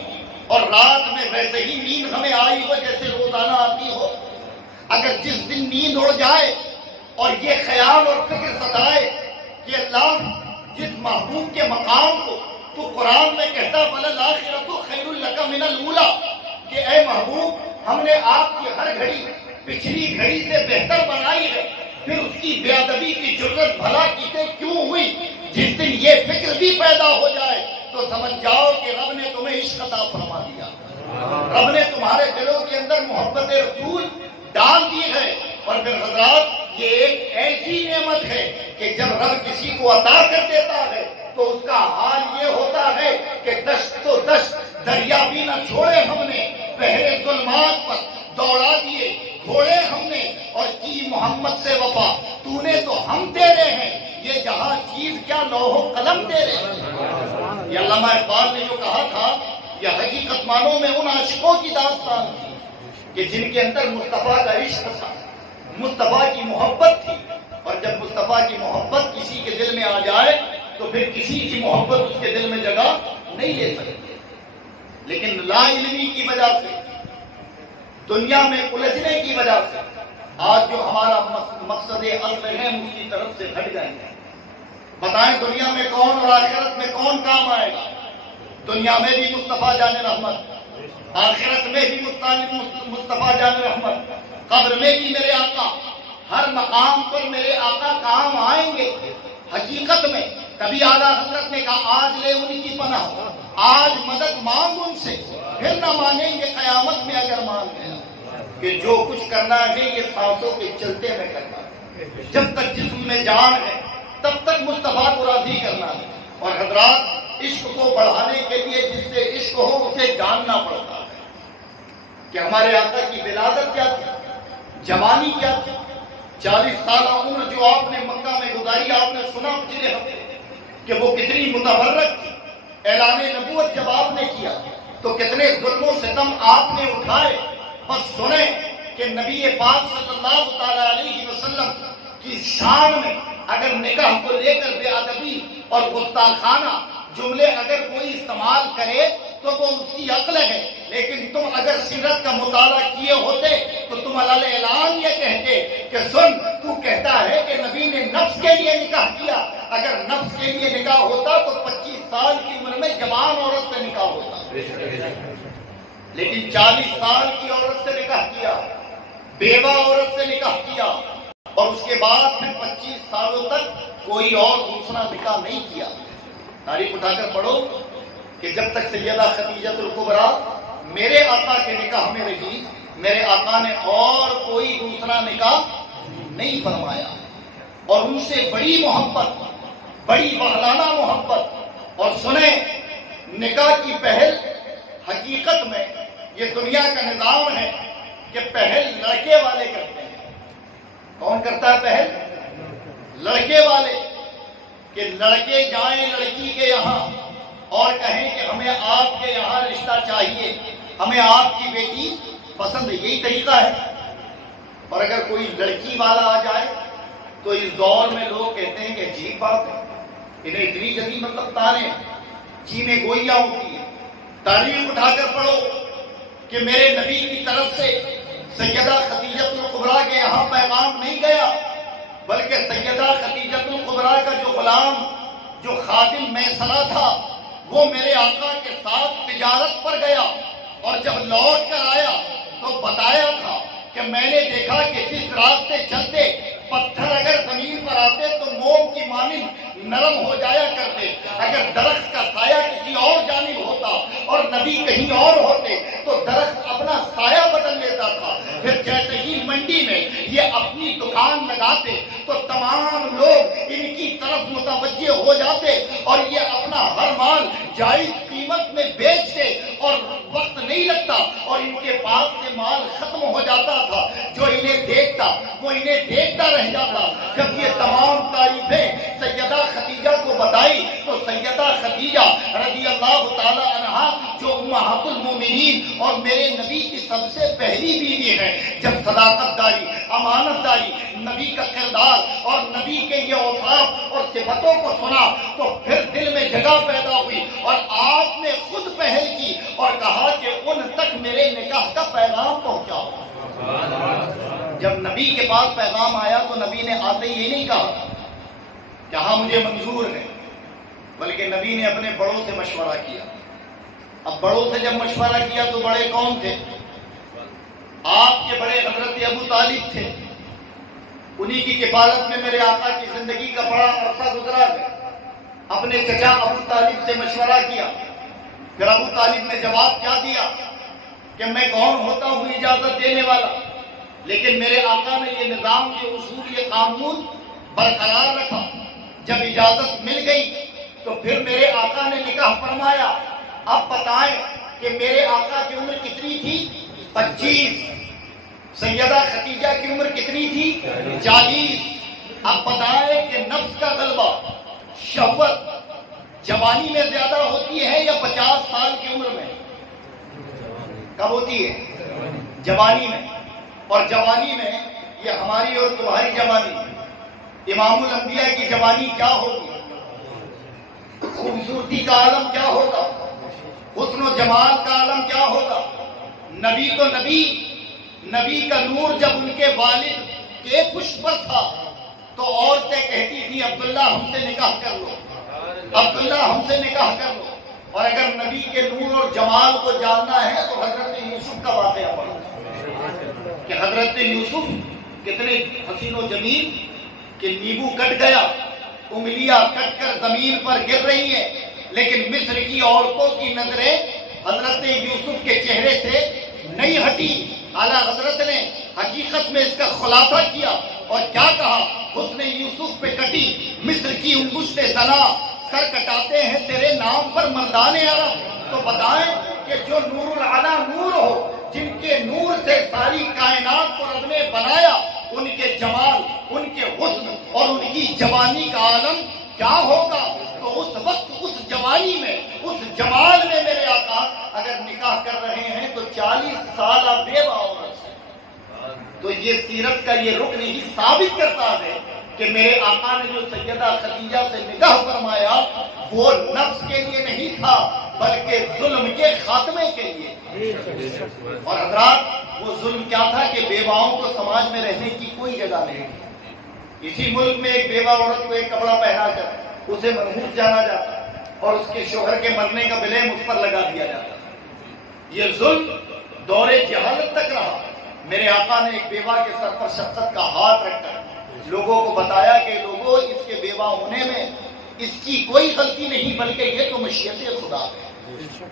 اور رات میں ویسے ہی نیند ہمیں آئی ہو جیسے روزانہ آتی ہو؟ اگر جس دن نیند اڑ جائے اور یہ خیال اور فکر ستائے کہ اللہ جس محبوب کے مقام کو تو قرآن میں کہتا وَلَلْآخِرَةُ خَيْرٌ لَكَ مِنَ الْأُولَىٰ، کہ اے محبوب ہم نے آپ کی ہر گھڑی پچھلی گھڑی سے بہتر بنائی ہے، پھر اس کی بے ادبی کی جرت بھلا کسے کیوں ہوئی؟ جس دن یہ فکر بھی پیدا ہو جائے تو سمجھ جاؤ کہ رب نے تمہیں عشق عطا فرما دیا، رب نے تمہارے دلوں کے اندر محبت رسول ڈال دی ہے. اور پھر حضرات یہ ایک ایسی نعمت ہے کہ جب رب کسی کو عطا کر دیتا ہے تو اس کا حال یہ ہوتا ہے کہ دشت تو دشت دریا بھی نہ چھوڑے ہم نے، پہرے ظلمات پر دوڑا دیے گھوڑے ہم نے، اور کی محمد سے وفا تو نے تو ہم تیرے ہیں، یہ جہاں چیز کیا لوح و قلم تیرے ہیں. یہ علامہ اقبال نے جو کہا تھا یہ حقیقت مانوں میں ان عاشقوں کی داستان تھی کہ جن کے اندر مصطفیٰ کا عشق تھا، مصطفیٰ کی محبت تھی. اور جب مصطفیٰ کی محبت کسی کے دل میں آ جائے تو پھر کسی کی محبت اس کے دل میں جگہ نہیں لے سکتے. لیکن لا علمی کی وجہ سے، دنیا میں الجھنے کی وجہ سے آج جو ہمارا مقصد اصل ہے اس کی طرف سے ہٹ جائیں گے. بتائیں دنیا میں کون اور آخرت میں کون کام آئے گا؟ دنیا میں بھی مصطفیٰ جان رحمت، آخرت میں بھی مصطفیٰ جان رحمت، قبر میں بھی میرے آقا، ہر مقام پر میرے آقا کام آئیں گے. حقیقت میں کبھی اعلیٰ حضرت نے کہا آج لے ان کی پناہ، آج مدد مانگ ان سے، پھر نہ مانیں گے قیامت میں اگر مان گیا. کہ جو کچھ کرنا ہے یہ سانسوں کے چلتے میں کرنا ہے، جب تک جسم میں جان ہے تب تک مصطفیٰ کو راضی کرنا ہے. اور حضرات عشق کو بڑھانے کے لیے جس سے عشق ہو اسے جاننا پڑتا ہے کہ ہمارے آقا کی ولادت کیا تھی، جوانی کیا تھی. 40 سالہ عمر جو آپ نے مکہ میں گزاری، آپ نے سنا پچھلے ہفتے کہ وہ کتنی متبرک تھی. اعلان نبوت جب آپ نے کیا تو کتنے ظلم و ستم آپ نے اٹھائے. بس سنیں کہ نبی پاک صلی اللہ تعالی علیہ وسلم کی شان میں اگر نکاح کو لے کر بے ادبی اور گستاخانہ جملے اگر کوئی استعمال کرے تو وہ اس کی عقل ہے. لیکن تم اگر سیرت کا مطالعہ کیے ہوتے تو تم اعلان یہ کہتے کہ سن تو کہتا ہے کہ نبی نے نفس کے لیے نکاح کیا. اگر نفس کے لیے نکاح ہوتا تو 25 سال کی عمر میں جوان عورت سے نکاح ہوتا، لیکن 40 سال کی عورت سے نکاح کیا، بیوہ عورت سے نکاح کیا، اور اس کے بعد پھر 25 سالوں تک کوئی اور دوسرا نکاح نہیں کیا. تاریخ اٹھا کر پڑھو کہ جب تک سیدہ خدیجہ الکبریٰ میرے آقا کے نکاح میں رہی، میرے آقا نے اور کوئی دوسرا نکاح نہیں فرمایا. اور ان سے بڑی محبت، بڑی بہلانہ محبت. اور سنیں نکاح کی پہل حقیقت میں یہ دنیا کا نظام ہے کہ پہل لڑکے والے کرتے ہیں. کون کرتا ہے پہل؟ لڑکے والے. کہ لڑکے جائیں لڑکی کے یہاں اور کہیں کہ ہمیں آپ کے یہاں رشتہ چاہیے، ہمیں آپ کی بیٹی پسند ہے. یہی طریقہ ہے. اور اگر کوئی لڑکی والا آ جائے تو اس دور میں لوگ کہتے ہیں کہ عجیب بات ہے، انہیں اتنی جلدی مطلب تانے جی میں گوئیاں ہوتی ہے. تاریخ اٹھا کر پڑھو کہ میرے نبی کی طرف سے سیدہ خدیجہ الکبریٰ کے یہاں پیغام نہیں گیا، بلکہ سیدہ خدیجہ الکبریٰ کا جو غلام، جو خادم میسرہ تھا، وہ میرے آقا کے ساتھ تجارت پر گیا. اور جب لوٹ کر آیا تو بتایا تھا کہ میں نے دیکھا کہ جس راستے چلتے پتھر اگر زمین پر آتے تو موم کی مانند نرم ہو جایا کرتے، اگر درخت کا سایہ کسی اور جانب ہوتا اور نبی کہیں اور ہوتے تو درخت اپنا سایہ بدل لیتا تھا. پھر جیسے ہی منڈی میں یہ اپنی دکان کان لگاتے تو تمام لوگ ان کی طرف متوجہ ہو جاتے اور یہ اپنا ہر مال جائز قیمت میں بیچتے اور وقت نہیں لگتا اور ان کے پاس سے مال ختم ہو جاتا تھا. جو انہیں دیکھتا وہ انہیں دیکھتا رہ جاتا. جب یہ تمام تعریفیں سیدہ خدیجہ کو بتائی تو سیدہ خدیجہ رضی اللہ تعالی عنہا جو امہات المومنین اور میرے نبی کی سب سے پہلی بیوی ہے، جب صداقت داری، امانت داری، نبی کا کردار اور نبی کے یہ اوصاف اور صفتوں کو سنا تو پھر دل میں جگہ پیدا ہوئی اور آپ نے خود پہل کی اور کہا کہ ان تک میرے نکاح کا پیغام پہنچاؤ. جب نبی کے پاس پیغام آیا تو نبی نے آتے ہی نہیں کہا کہ ہاں مجھے منظور ہے، بلکہ نبی نے اپنے بڑوں سے مشورہ کیا. اب بڑوں سے جب مشورہ کیا تو بڑے کون تھے؟ آپ کے بڑے حضرت ابو طالب تھے. انہی کی کفالت میں میرے آقا کی زندگی کا بڑا عرصہ گزرا ہے. اپنے چچا ابو طالب سے مشورہ کیا. پھر ابو طالب نے جواب کیا دیا کہ میں کون ہوتا ہوں اجازت دینے والا، لیکن میرے آقا نے یہ نظام، یہ اصول، یہ قانون برقرار رکھا. جب اجازت مل گئی تو پھر میرے آقا نے نکاح فرمایا. اب بتائیں کہ میرے آقا کی عمر کتنی تھی؟ 25. سیدہ خدیجہ کی عمر کتنی تھی؟ 40. اب بتائیں کہ نفس کا غلبہ، شہوت جوانی میں زیادہ ہوتی ہے یا 50 سال کی عمر میں؟ کب ہوتی ہے؟ جوانی میں. اور جوانی میں یہ ہماری اور تمہاری جوانی، امام الانبیاء کی جوانی کیا ہوگی؟ خوبصورتی کا عالم کیا ہوگا؟ حسن و جمال کا عالم کیا ہوگا؟ نبی تو نبی کا نور جب ان کے والد کے پشت پر تھا تو عورتیں کہتی تھی عبداللہ ہم سے نکاح کر لو، عبداللہ ہم سے نکاح کر لو. اور اگر نبی کے نور اور جمال کو جاننا ہے تو حضرت یوسف کا واقعہ پڑھو کہ حضرت یوسف کتنے حسین و جمیل کہ نیبو کٹ گیا، انگلیاں کٹ کر زمین پر گر رہی ہیں، لیکن مصر کی عورتوں کی نظریں حضرت یوسف کے چہرے سے نہیں ہٹی. اعلیٰ حضرت نے حقیقت میں اس کا خلاصہ کیا اور کیا کہا؟ حسن یوسف پہ کٹی مصر کی انگشت زنا، سر کٹاتے ہیں تیرے نام پر مردان عرب. تو بتائیں کہ جو نور العلا نور ہو، جن کے نور سے ساری کائنات کو رب نے بنایا، ان کے جمال، ان کے حسن اور ان کی جوانی کا عالم کیا ہوگا؟ تو اس وقت اس جوانی میں، اس جمال میں میرے آقا اگر نکاح کر رہے ہیں تو 40 سالہ بیوہ عورت سے. تو یہ سیرت کا یہ رکن ہی ثابت کرتا ہے کہ میرے آقا نے جو سیدہ خدیجہ سے نکاح فرمایا وہ نفس کے لیے نہیں تھا بلکہ ظلم کے خاتمے کے لیے. اور حضرات وہ ظلم کیا تھا کہ بیواؤں کو سماج میں رہنے کی کوئی جگہ نہیں تھی. اسی ملک میں ایک بیوہ عورت کو ایک کپڑا پہنا کر اسے منحوس جانا جاتا اور اس کے شوہر کے مرنے کا بلیم اس پر لگا دیا جاتا. یہ ظلم دور جہالت تک رہا. میرے آقا نے ایک بیوہ کے سر پر شفقت کا ہاتھ رکھ کر لوگوں کو بتایا کہ لوگوں اس کے بیوہ ہونے میں اس کی کوئی غلطی نہیں بلکہ یہ تو مشیت خدا ہے.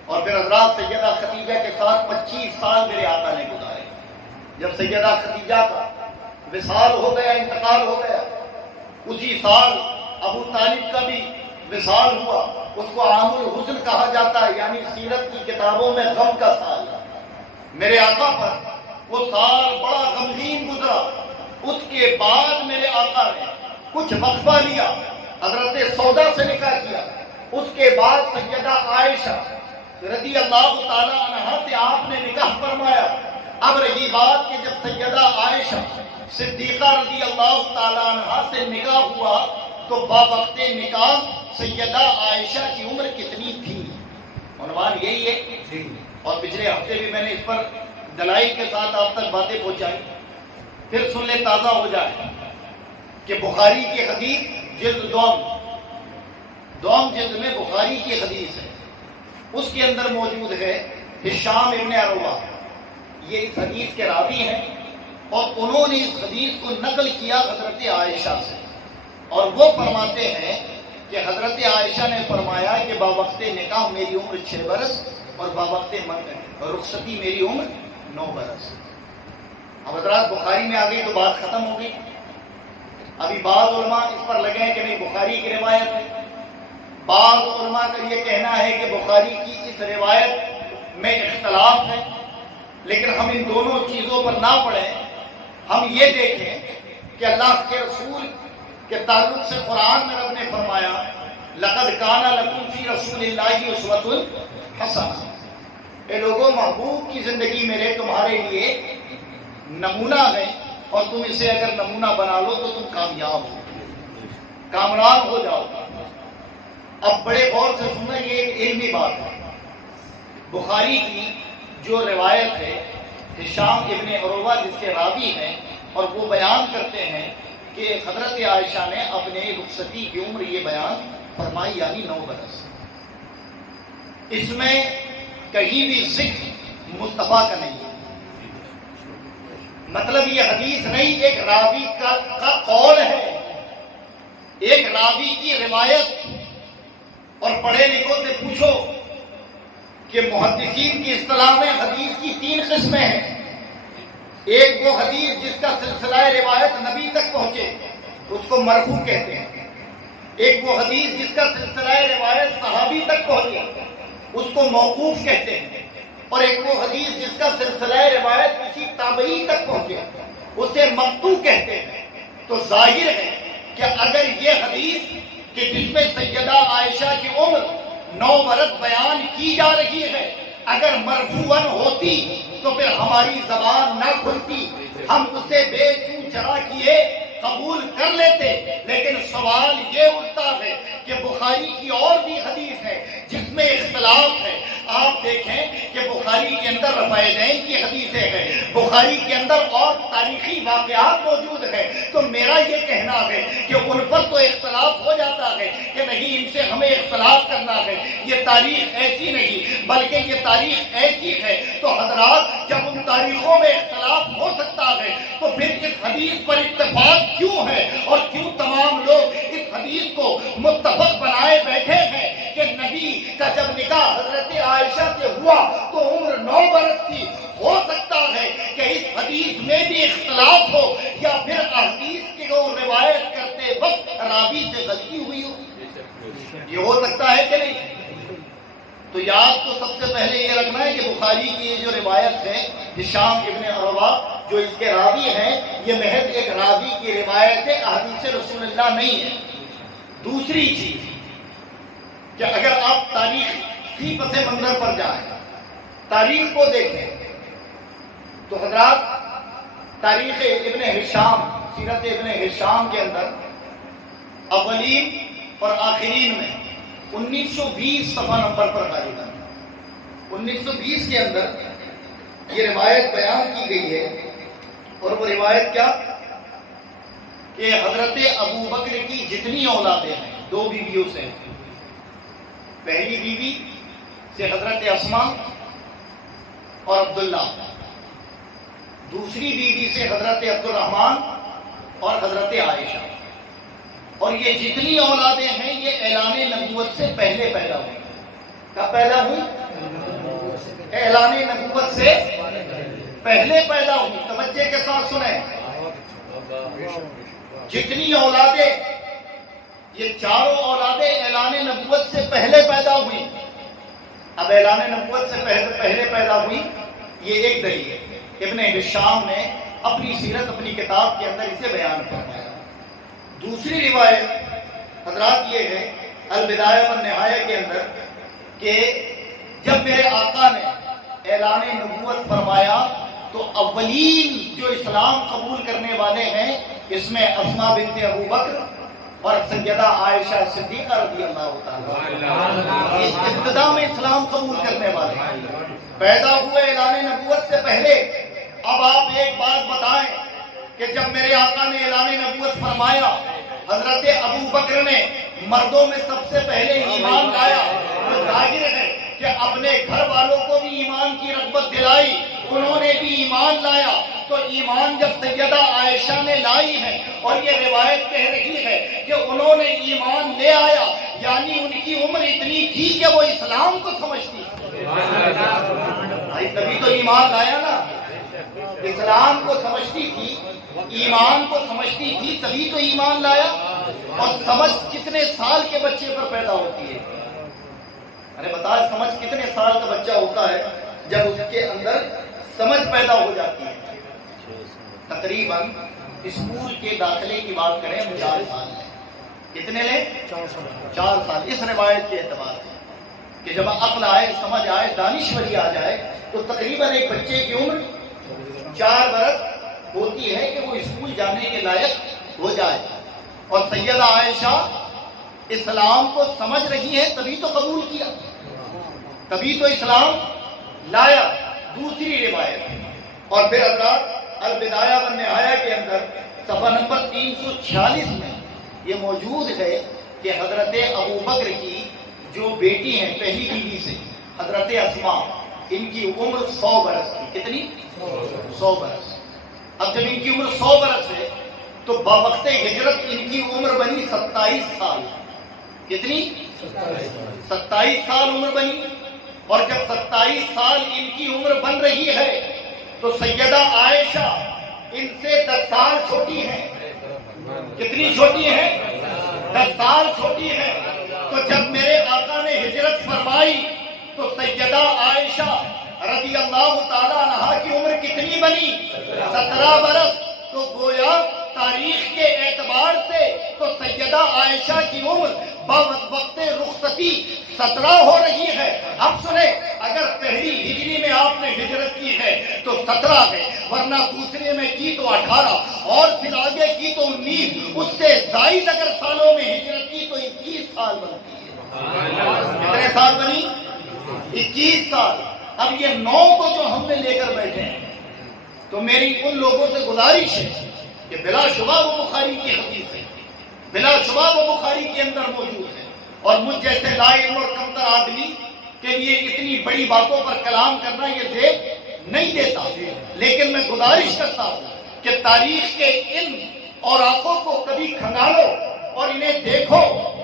اور پھر حضرات سیدہ خدیجہ کے ساتھ 25 سال میرے آقا نے گزارے. جب سیدہ خدیجہ کا وصال ہو گیا، انتقال ہو گیا، اسی سال ابو طالب کا بھی وصال ہوا. اس کو عام الحزن کہا جاتا ہے، یعنی سیرت کی کتابوں میں غم کا سال. میرے آقا پر وہ سال بڑا غمگین گزرا. اس کے بعد میرے آقا نے کچھ وقفہ لیا، حضرت سودا سے نکاح کیا. اس کے بعد سیدہ عائشہ رضی اللہ تعالی عنہا سے آپ نے نکاح فرمایا. اب رہی بات کہ جب سیدہ عائشہ صدیقہ رضی اللہ تعالی عنہا سے نکاح ہوا تو باوقت نکاح سیدہ عائشہ کی عمر کتنی تھی؟ عنوان یہی ہے. اور پچھلے ہفتے بھی میں نے اس پر دلائل کے ساتھ آپ تک باتیں پہنچائی. پھر سن لے تازہ ہو جائے کہ بخاری کی حدیث جلد دوم جلد میں بخاری کی حدیث ہے. اس کے اندر موجود ہے ہشام ابن عروہ، یہ اس حدیث کے راوی ہیں اور انہوں نے اس حدیث کو نقل کیا حضرت عائشہ سے. اور وہ فرماتے ہیں کہ حضرت عائشہ نے فرمایا کہ باوقت نکاح میری عمر 6 برس اور باوقت رخصتی میری عمر 9 برس. اب حضرات بخاری میں آ گئی تو بات ختم ہو گئی. ابھی بعض علماء اس پر لگے ہیں کہ نہیں بخاری کی روایت ہے، بعض علماء کا یہ کہنا ہے کہ بخاری کی اس روایت میں اختلاف ہے، لیکن ہم ان دونوں چیزوں پر نہ پڑیں، ہم یہ دیکھیں کہ اللہ کے رسول کے تعلق سے قرآن میں رب نے فرمایا لقد کان لکم فی رسول اللہ اسوۃ حسنہ، اے لوگوں محبوب کی زندگی میرے تمہارے لیے نمونہ ہے، اور تم اسے اگر نمونہ بنا لو تو تم کامیاب ہو، کامیاب ہو جاؤ۔ اب بڑے غور سے سننا، یہ ایک علمی بات ہے۔ بخاری کی جو روایت ہے ہشام ابن عروہ جس کے راوی ہیں، اور وہ بیان کرتے ہیں کہ حضرت عائشہ نے اپنے رخصتی کی عمر یہ بیان فرمائی، یعنی 9 برس۔ اس میں کہیں بھی ذکر مصطفیٰ کا نہیں ہے، مطلب یہ حدیث نہیں، ایک راوی کا قول ہے، ایک راوی کی روایت۔ اور پڑھے لکھوں سے پوچھو کہ محدثین کی اصطلاح میں حدیث کی 3 قسمیں ہیں۔ ایک وہ حدیث جس کا سلسلہ روایت نبی تک پہنچے، اس کو مرفوع کہتے ہیں۔ ایک وہ حدیث جس کا سلسلہ روایت صحابی تک پہنچے، اس کو موقوف کہتے ہیں۔ اور ایک وہ حدیث جس کا سلسلہ روایت کسی تابعی تک پہنچے، اسے مقطوع کہتے ہیں۔ تو ظاہر ہے کہ اگر یہ حدیث کہ جس میں سیدہ عائشہ کی عمر 9 برس بیان کی جا رہی ہے، اگر مرفوعاً ہوتی تو پھر ہماری زبان نہ کھلتی، ہم اسے بے چوں چرا کیے قبول کر لیتے۔ لیکن سوال یہ اٹھتا ہے کہ بخاری کی اور بھی حدیث ہے جس میں اختلاف ہے۔ آپ دیکھیں کہ بخاری کے اندر رفع دین کی حدیثیں ہیں، بخاری کے اندر اور تاریخی واقعات موجود ہیں۔ تو میرا یہ کہنا ہے کہ ان پر تو اختلاف ہو جاتا ہے کہ نہیں، ان سے ہمیں اختلاف کرنا ہے، یہ تاریخ ایسی نہیں بلکہ یہ تاریخ ایسی ہے۔ تو حضرات، جب ان تاریخوں میں اختلاف ہو سکتا ہے تو پھر اس حدیث پر اتفاق کیوں ہے، اور کیوں تمام لوگ اس حدیث کو متفق بنائے بیٹھے ہیں کہ نبی کا جب نکاح حضرت عائشہ سے ہوا تو عمر 9 برس تھی۔ ہو سکتا ہے کہ اس حدیث میں بھی اختلاف ہو، یا پھر حدیث کی روایت کرتے وقت راوی سے غلطی ہوئی ہو، یہ ہو سکتا ہے کہ نہیں؟ تو یاد تو سب سے پہلے یہ رکھنا ہے کہ بخاری کی یہ جو روایت ہے ہشام ابن عروہ جو اس کے راوی ہیں، یہ محض ایک راوی کی روایت ہے، احادیث رسول اللہ نہیں ہے۔ دوسری چیز کہ اگر آپ تاریخی پس منظر پر جائیں، تاریخ کو دیکھیں، تو حضرات تاریخ ابن ہشام، سیرت ابن ہشام کے اندر اولین اور آخرین میں 1920 صفحہ نمبر پر غالباً 1920 کے اندر یہ روایت بیان کی گئی ہے۔ اور وہ روایت کیا کہ حضرت ابو بکر کی جتنی اولادیں ہیں، 2 بیویوں سے، پہلی بیوی سے حضرت اسماء اور عبداللہ، دوسری بیوی سے حضرت عبد الرحمن اور حضرت عائشہ۔ اور یہ جتنی اولادیں ہیں یہ اعلان نبوت سے پہلے پیدا ہوئی۔ کب پیدا ہوئی؟ اعلان نبوت سے پہلے پیدا ہوئی۔ توجہ کے ساتھ سنیں، جتنی اولادیں، یہ چاروں اولادیں اعلان نبوت سے پہلے پیدا ہوئی۔ اب اعلان نبوت سے پہلے پیدا ہوئی، یہ ایک دلیل ہے۔ ابن ہشام نے اپنی سیرت، اپنی کتاب کے اندر اسے بیان فرمایا۔ دوسری روایت حضرات یہ ہے البدایہ والنہایہ کے اندر کہ جب میرے آقا نے اعلان نبوت فرمایا تو اولین جو اسلام قبول کرنے والے ہیں اس میں اسماء بنت ابو بکر اور سیدہ عائشہ صدیقہ رضی اللہ تعالیٰ ابتدا میں اسلام قبول کرنے والے پیدا ہوئے اعلان نبوت سے پہلے۔ اب آپ ایک بات بتائیں کہ جب میرے آقا نے اعلان نبوت فرمایا، حضرت ابو بکر نے مردوں میں سب سے پہلے ایمان لایا، تو ظاہر ہے کہ اپنے گھر والوں کو بھی ایمان کی رغبت دلائی، انہوں نے بھی ایمان لایا۔ تو ایمان جب سیدہ عائشہ نے لائی ہے اور یہ روایت کہہ رہی ہے کہ انہوں نے ایمان لے آیا، یعنی ان کی عمر اتنی تھی کہ وہ اسلام کو سمجھتی تھی، تبھی تو ایمان لایا نا، اسلام کو سمجھتی تھی۔ ایمان کو سمجھتی تھی تبھی تو ایمان لایا. اور سمجھ کتنے سال کے بچے پر پیدا ہوتی ہے؟ ارے بتا, سمجھ کتنے سال کا بچہ ہوتا ہے جب اس کے اندر سمجھ پیدا ہو جاتی ہے؟ تقریباً اسکول کے داخلے کی بات کریں 4 سال. کتنے لیں؟ 4 سال. اس روایت کے اعتبار سے کہ جب عقل آئے, سمجھ آئے, دانشوری آ جائے تو تقریباً ایک بچے کی عمر 4 برس ہوتی ہے کہ وہ اسکول جانے کے لائق ہو جائے. اور سیدہ عائشہ اسلام کو سمجھ رہی ہیں تبھی تو قبول کیا, تبھی تو اسلام لایا. دوسری روایت اور پھر حضرات البدایہ والنہایہ کے اندر صفحہ نمبر 346 میں یہ موجود ہے کہ حضرت ابو بکر کی جو بیٹی ہیں پہلی بیوی سے حضرت اسماء, ان کی عمر 100 برس تھی. کتنی؟ 100 برس. اب جب ان کی عمر 100 برس ہے تو بوقت ہجرت ان کی عمر بنی 27 سال. کتنی؟ 27 سال عمر بنی. اور جب 27 سال ان کی عمر بن رہی ہے تو سیدہ عائشہ ان سے 10 سال چھوٹی ہیں. کتنی چھوٹی ہیں؟ 10 سال چھوٹی ہیں. تو جب میرے آقا نے ہجرت فرمائی تو سیدہ عائشہ رضی اللہ تعالیٰ عنہا کی عمر کتنی بنی؟ 17 برس. تو گویا تاریخ کے اعتبار سے تو سیدہ عائشہ کی عمر وقت رخصتی 17 ہو رہی ہے. اب سنیں, اگر پہلی ہجری میں آپ نے ہجرت کی ہے تو 17 ہے, ورنہ دوسرے میں کی تو 18 اور پھر آگے کی تو 19. اس سے زائد اگر سالوں میں ہجرت کی تو 21 سال بنتی ہے. کتنے سال بنی؟ 21 سال. اب یہ 9 کو جو ہم نے لے کر بیٹھے ہیں تو میری ان لوگوں سے گزارش ہے کہ بلا شبہ وہ بخاری کی حدیث ہے, بلا شبہ وہ بخاری کے اندر موجود ہے. اور مجھ جیسے لا علم اور کمتر آدمی کے لیے اتنی بڑی باتوں پر کلام کرنا یہ زیب نہیں دیتا, لیکن میں گزارش کرتا ہوں کہ تاریخ کے علم اور آنکھوں کو کبھی کھنگالو اور انہیں دیکھو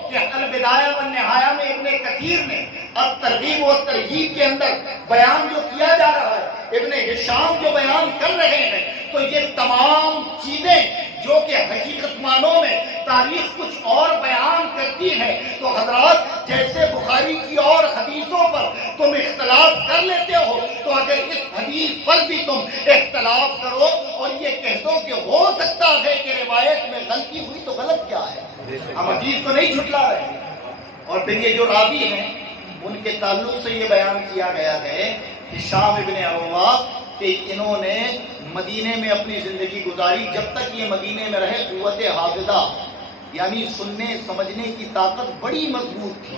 کہ البدایہ والنہایہ میں ابن کثیر نے اب ترغیب و ترہیب کے اندر بیان جو کیا جا رہا ہے, ابن ہشام جو بیان کر رہے ہیں, تو یہ تمام چیزیں جو کہ حقیقت معنوں میں تاریخ کچھ اور بیان کرتی ہے. تو حضرات جیسے بخاری کی اور حدیثوں پر تم اختلاف کر لیتے ہو, تو اگر اس حدیث پر بھی تم اختلاف کرو اور یہ کہہ دو کہ ہو سکتا ہے کہ روایت میں غلطی ہوئی, تو غلط کیا ہے؟ ہم حدیث کو نہیں جھٹلا رہے. اور پھر یہ جو راوی ہیں ان کے تعلق سے یہ بیان کیا گیا ہے ہشام ابن عروہ کہ انہوں نے مدینے میں اپنی زندگی گزاری. جب تک یہ مدینے میں رہے قوت حافظہ یعنی سننے سمجھنے کی طاقت بڑی مضبوط تھی.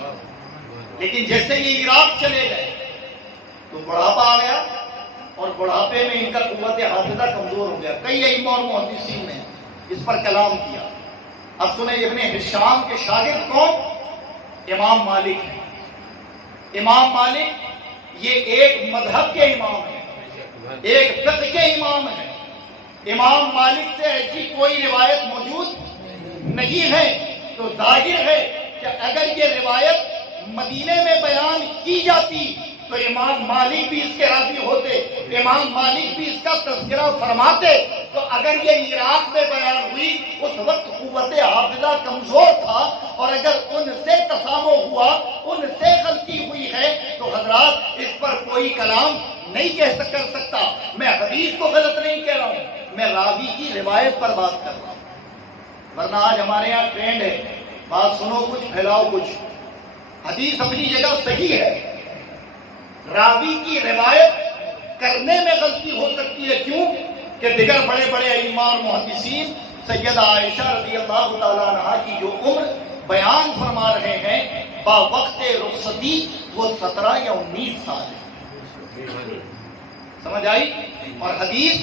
لیکن جیسے یہ عراق چلے گئے تو بڑھاپا آ گیا اور بڑھاپے میں ان کا قوت حافظہ کمزور ہو گیا. کئی ائمہ اور محدثین نے اس پر کلام کیا. اب سنیں, ابن ہشام کے شاگرد کون؟ امام مالک ہیں. امام مالک یہ ایک مذہب کے امام ہیں, ایک فقہ کے امام ہیں. امام مالک سے ایسی کوئی روایت موجود نہیں ہے. تو ظاہر ہے کہ اگر یہ روایت مدینے میں بیان کی جاتی تو امام مالک بھی اس کے راضی ہوتے, امام مالک بھی اس کا تذکرہ فرماتے. تو اگر یہ عراق میں بیان ہوئی اس وقت قوت حافظہ کمزور تھا, اور اگر ان سے تسامح ہوا, ان سے غلطی ہوئی ہے, تو حضرات اس پر کوئی کلام نہیں کر سکتا. میں حدیث کو غلط نہیں کہہ رہا ہوں, میں راوی کی روایت پر بات کر رہا ہوں. ورنہ آج ہمارے یہاں ٹرینڈ ہے بات سنو کچھ پھیلاؤ کچھ. حدیث اپنی جگہ صحیح ہے, راوی کی روایت کرنے میں غلطی ہو سکتی ہے. کیوں کہ دیگر بڑے بڑے ائمہ اور محدثین سیدہ عائشہ رضی اللہ تعالیٰ عنہا کی جو عمر بیان فرما رہے ہیں با وقت رخصتی وہ 17 یا 19 سال ہے. سمجھ آئی؟ اور حدیث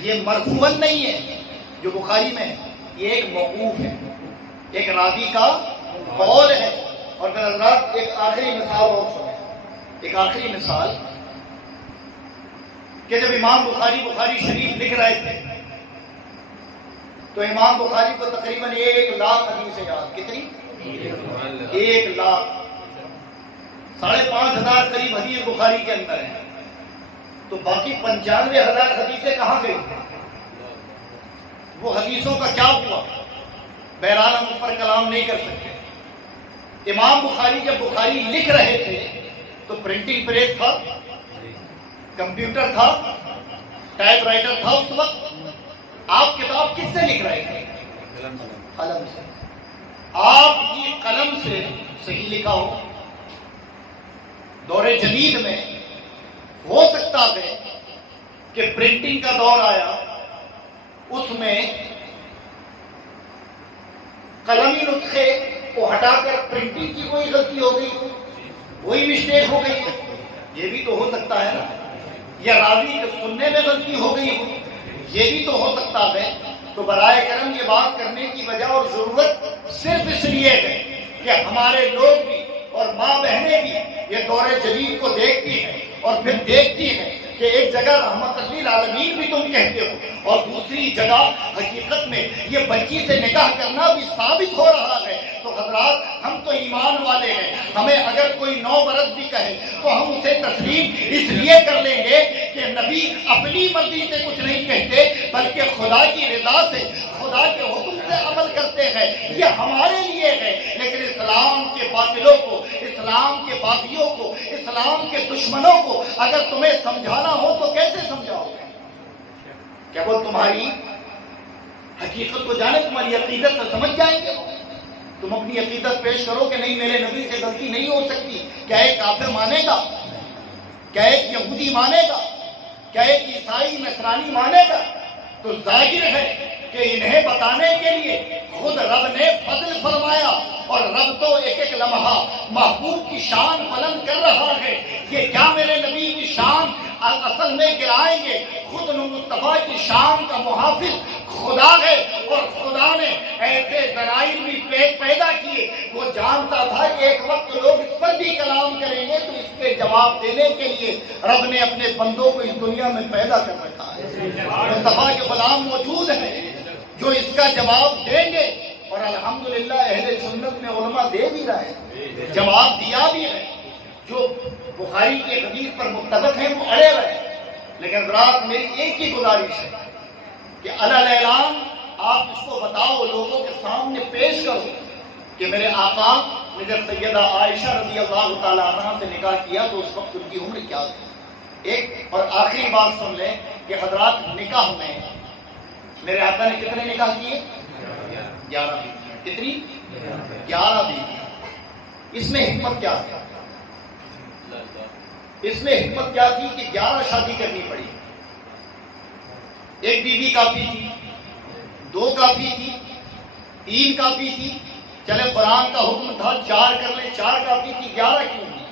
یہ مرفوعاً نہیں ہے جو بخاری میں ہے, یہ ایک موقوف ہے, ایک راوی کا قول ہے. اور پھر حضرات ایک آخری مثال اور سنیں, ایک آخری مثال کہ جب امام بخاری شریف لکھ رہے تھے تو امام بخاری کو تقریباً 1 لاکھ حدیثیں یاد. کتنی؟ 1 لاکھ. 5,500 قریب حدیث بخاری کے اندر ہیں. تو باقی 95,000 حدیثیں کہاں گئی؟ وہ حدیثوں کا کیا ہوا؟ بہرحال ہم اس پر کلام نہیں کر سکتے۔ امام بخاری جب بخاری لکھ رہے تھے تو پرنٹنگ پریس تھا، کمپیوٹر تھا، ٹائپ رائٹر تھا اس وقت؟ آپ کتاب کس سے لکھ رہے تھے؟ قلم سے۔ آپ کی قلم سے صحیح لکھا ہو۔ دور جدید میں ہو سکتا ہے کہ پرنٹنگ کا دور آیا، اس میں قلمی نسخے کو ہٹا کر پرنٹنگ کی کوئی غلطی ہو گئی، کوئی مسٹیک ہو گئی، یہ بھی تو ہو سکتا ہے نا؟ یا راوی کے سننے میں غلطی ہو گئی ہو، یہ بھی تو ہو سکتا ہے۔ تو برائے کرم یہ بات کرنے کی وجہ اور ضرورت صرف اس لیے ہے کہ ہمارے لوگ بھی اور ماں بہنیں بھی یہ دور جدید کو دیکھتی ہیں اور پھر دیکھتی ہیں کہ ایک جگہ رحمت للعالمین بھی تم کہتے ہو اور دوسری جگہ حقیقت میں یہ بچی سے نکاح کرنا بھی ثابت ہو رہا ہے۔ تو حضرات ہم تو ایمان والے ہیں، ہمیں اگر کوئی 9 برس بھی کہے تو ہم اسے تسلیم اس لیے کر لیں گے کہ نبی اپنی مرضی سے کچھ نہیں کہتے بلکہ خدا کی رضا سے، خدا کے حکم سے عمل کرتے ہیں، یہ ہمارے لیے ہے۔ لیکن اسلام کے باطلوں کو، اسلام کے باغیوں کو، اسلام کے دشمنوں کو اگر تمہیں سمجھانا ہو تو کیسے سمجھاؤ گے؟ کیا وہ تمہاری حقیقت کو جانے، تمہاری عقیدت سے سمجھ جائیں گے؟ تم اپنی عقیدت پیش کرو کہ نہیں میرے نبی سے غلطی نہیں ہو سکتی۔ کیا ایک کافر مانے گا؟ کیا ایک یہودی مانے گا؟ کیا ایک عیسائی نصرانی مانے گا؟ تو ظاہر ہے کہ انہیں بتانے کے لیے خود رب نے فضل فرمایا، اور رب تو ایک ایک لمحہ محبوب کی شان بلند کر رہا ہے۔ یہ کیا میرے نبی کی شان اصل میں گرائیں گے؟ خود مصطفیٰ کی شان کا محافظ خدا ہے، اور خدا نے ایسے ذرائع بھی پیدا کیے۔ وہ جانتا تھا کہ ایک وقت لوگ اس پر بھی کلام کریں گے، تو اس کے جواب دینے کے لیے رب نے اپنے بندوں کو اس دنیا میں پیدا کر رکھا ہے۔ مصطفیٰ کے غلام موجود ہیں جو اس کا جواب دیں گے، اور الحمدللہ اہل سنت میں علماء دے بھی رہے، جواب دیا بھی ہے۔ جو بخاری کے حدیث پر متفق ہیں وہ اڑے رہے۔ لیکن حضرات میری ایک ہی گزارش ہے کہ اعلان آپ اس کو بتاؤ، لوگوں کے سامنے پیش کرو کہ میرے آقا نے جب سیدہ عائشہ رضی اللہ تعالیٰ عنہ سے نکاح کیا تو اس وقت ان کی عمر کیا تھی؟ ایک اور آخری بات سن لیں کہ حضرات نکاح میں میرے آقا نے کتنے نکاح کیے؟ 11 بیویاں۔ کتنی؟ 11 بیویاں۔ اس میں حکمت کیا تھی؟ اس میں حکمت کیا تھی کہ 11 شادی کرنی پڑی؟ ایک بیوی کافی تھی، 2 کافی تھی، 3 کافی تھی؟ چلے قرآن کا حکم تھا 4 کر لیں، 4 کافی تھی، 11 کیوں نہیں؟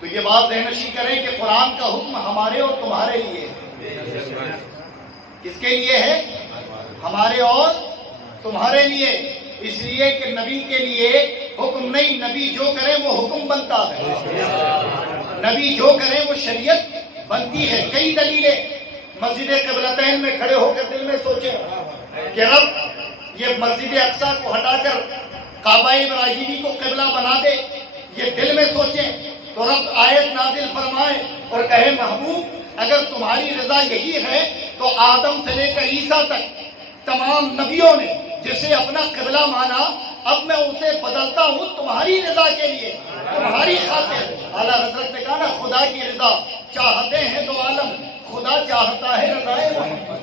تو یہ بات ذہنشی کریں کہ قرآن کا حکم ہمارے اور تمہارے لیے ہے۔ کس کے لیے ہے؟ ہمارے اور تمہارے لیے۔ اس لیے کہ نبی کے لیے حکم نہیں، نبی جو کرے وہ حکم بنتا ہے، نبی جو کرے وہ شریعت بنتی ہے۔ کئی دلیلیں، مسجد قبلتین میں کھڑے ہو کر دل میں سوچیں کہ رب یہ مسجد اقصی کو ہٹا کر کعبہ ابراہیمی کو قبلہ بنا دے، یہ دل میں سوچیں تو رب آیت نازل فرمائے اور کہے محبوب اگر تمہاری رضا یہی ہے تو آدم سے لے کر عیسیٰ تک تمام نبیوں نے جسے اپنا قبلہ مانا، اب میں اسے بدلتا ہوں تمہاری رضا کے لیے، تمہاری خاطر۔ اعلیٰ حضرت نے کہا نا خدا کی رضا چاہتے ہیں تو عالم، خدا چاہتا ہے رضائے محمد۔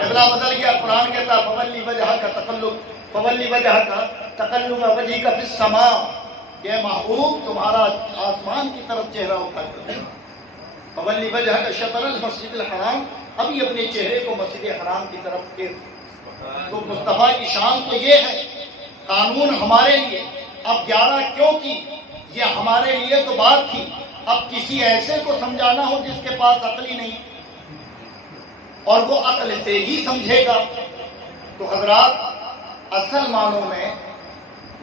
قبلہ بدل گیا، قرآن کہتا فولی وجہ کا تقلب وجہ کا فی السماء، کہ محبوب تمہارا آسمان کی طرف چہرہ اٹھا کر فولی وجہ کا شطر المسجد الحرام، ابھی اپنے چہرے کو مسجد حرام کی طرف کے۔ تو مصطفیٰ کی شان تو یہ ہے، قانون ہمارے لیے۔ اب 11 کیوں کی؟ یہ ہمارے لیے تو بات تھی، اب کسی ایسے کو سمجھانا ہو جس کے پاس عقل ہی نہیں اور وہ عقل سے ہی سمجھے گا، تو حضرات اصل معنوں میں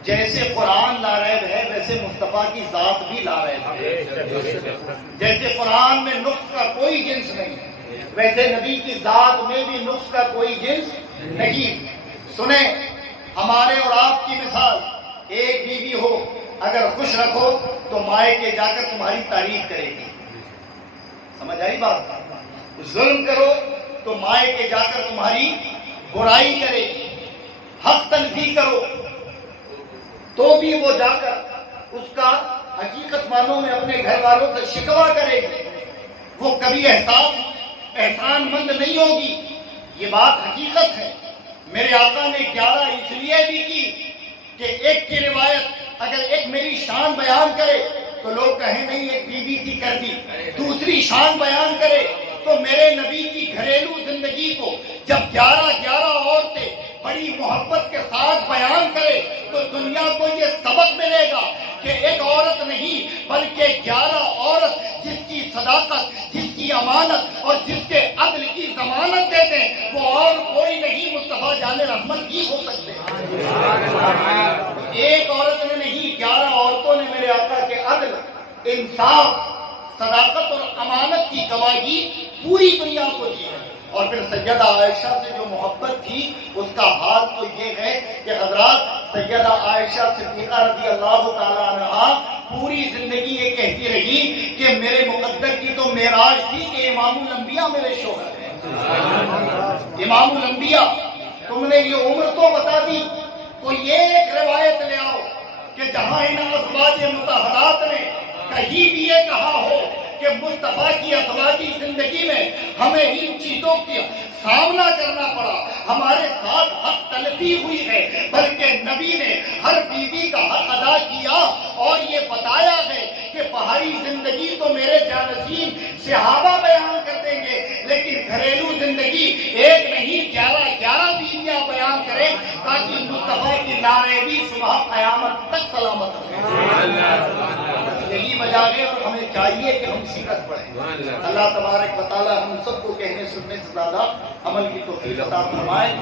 جیسے قرآن لاریب ہے ویسے مصطفیٰ کی ذات بھی لاریب ہے۔ جیسے قرآن میں نقص کا کوئی جنس نہیں ویسے نبی کی ذات میں بھی نقص کا کوئی جنس نہیں۔ سنیں ہمارے اور آپ کی مثال، ایک بیوی ہو اگر خوش رکھو تو مائے کے جا کر تمہاری تعریف کرے گی، سمجھ آئی بات؟ ظلم کرو تو مائے کے جا کر تمہاری برائی کرے گی، حق تلفی کرو تو بھی وہ جا کر اس کا حقیقت معنوں میں اپنے گھر والوں سے شکوہ کرے گی، وہ کبھی احسان مند نہیں ہوگی۔ یہ بات حقیقت ہے۔ میرے آقا نے 11 اس لیے بھی کی کہ ایک کی روایت اگر ایک میری شان بیان کرے تو لوگ کہیں نہیں ایک بی بی تھی کر دی، دوسری شان بیان کرے تو میرے نبی کی گھریلو زندگی کو جب 11 عورتیں بڑی محبت کے ساتھ بیان کرے تو دنیا کو یہ سبق ملے گا کہ ایک عورت نہیں بلکہ 11 عورت جس کی صداقت، جس کی امانت اور جس کے عدل کی ضمانت دیتے ہیں وہ اور کوئی نہیں مصطفیٰ جان رحمت کی ہو سکتے۔ ایک عورت نے نہیں، 11 عورتوں نے میرے آقا کے عدل، انصاف، صداقت اور امانت کی گواہی پوری دنیا کو دی ہے۔ اور پھر سیدہ عائشہ سے جو محبت تھی اس کا حال تو یہ ہے کہ حضرات سیدہ عائشہ صدیقہ رضی اللہ تعالیٰ عنہا پوری زندگی یہ کہتی رہی کہ میرے مقدر کی تو معراج تھی کہ امام الانبیاء میرے شوہر ہیں۔ امام الانبیاء، تم نے یہ عمر تو بتا دی، تو یہ ایک روایت لے آؤ کہ جہاں ان ازواج مطہرات نے کہیں بھی یہ کہا ہو کہ مصطفیٰ کی ازواجی زندگی میں ہمیں ان چیزوں کی سامنا کرنا پڑا، ہمارے ساتھ حق تلفی ہوئی ہے، بلکہ نبی نے ہر بیوی کا حق ادا کیا اور یہ بتایا ہے کہ پہاڑی زندگی تو میرے جانشین صحابہ بیان کر دیں گے، لیکن گھریلو زندگی ایک نہیں 11 بیویاں بیان کریں تاکہ مصطفیٰ کی نعرے بھی صبح قیامت تک سلامت رہیں۔ یہی وجہ ہے اور ہمیں چاہیے کہ ہم سیرت پڑھیں۔ اللہ تبارک و تعالی ہم سب کو کہنے سننے سے زیادہ عمل کی توفیق عطا فرمائے۔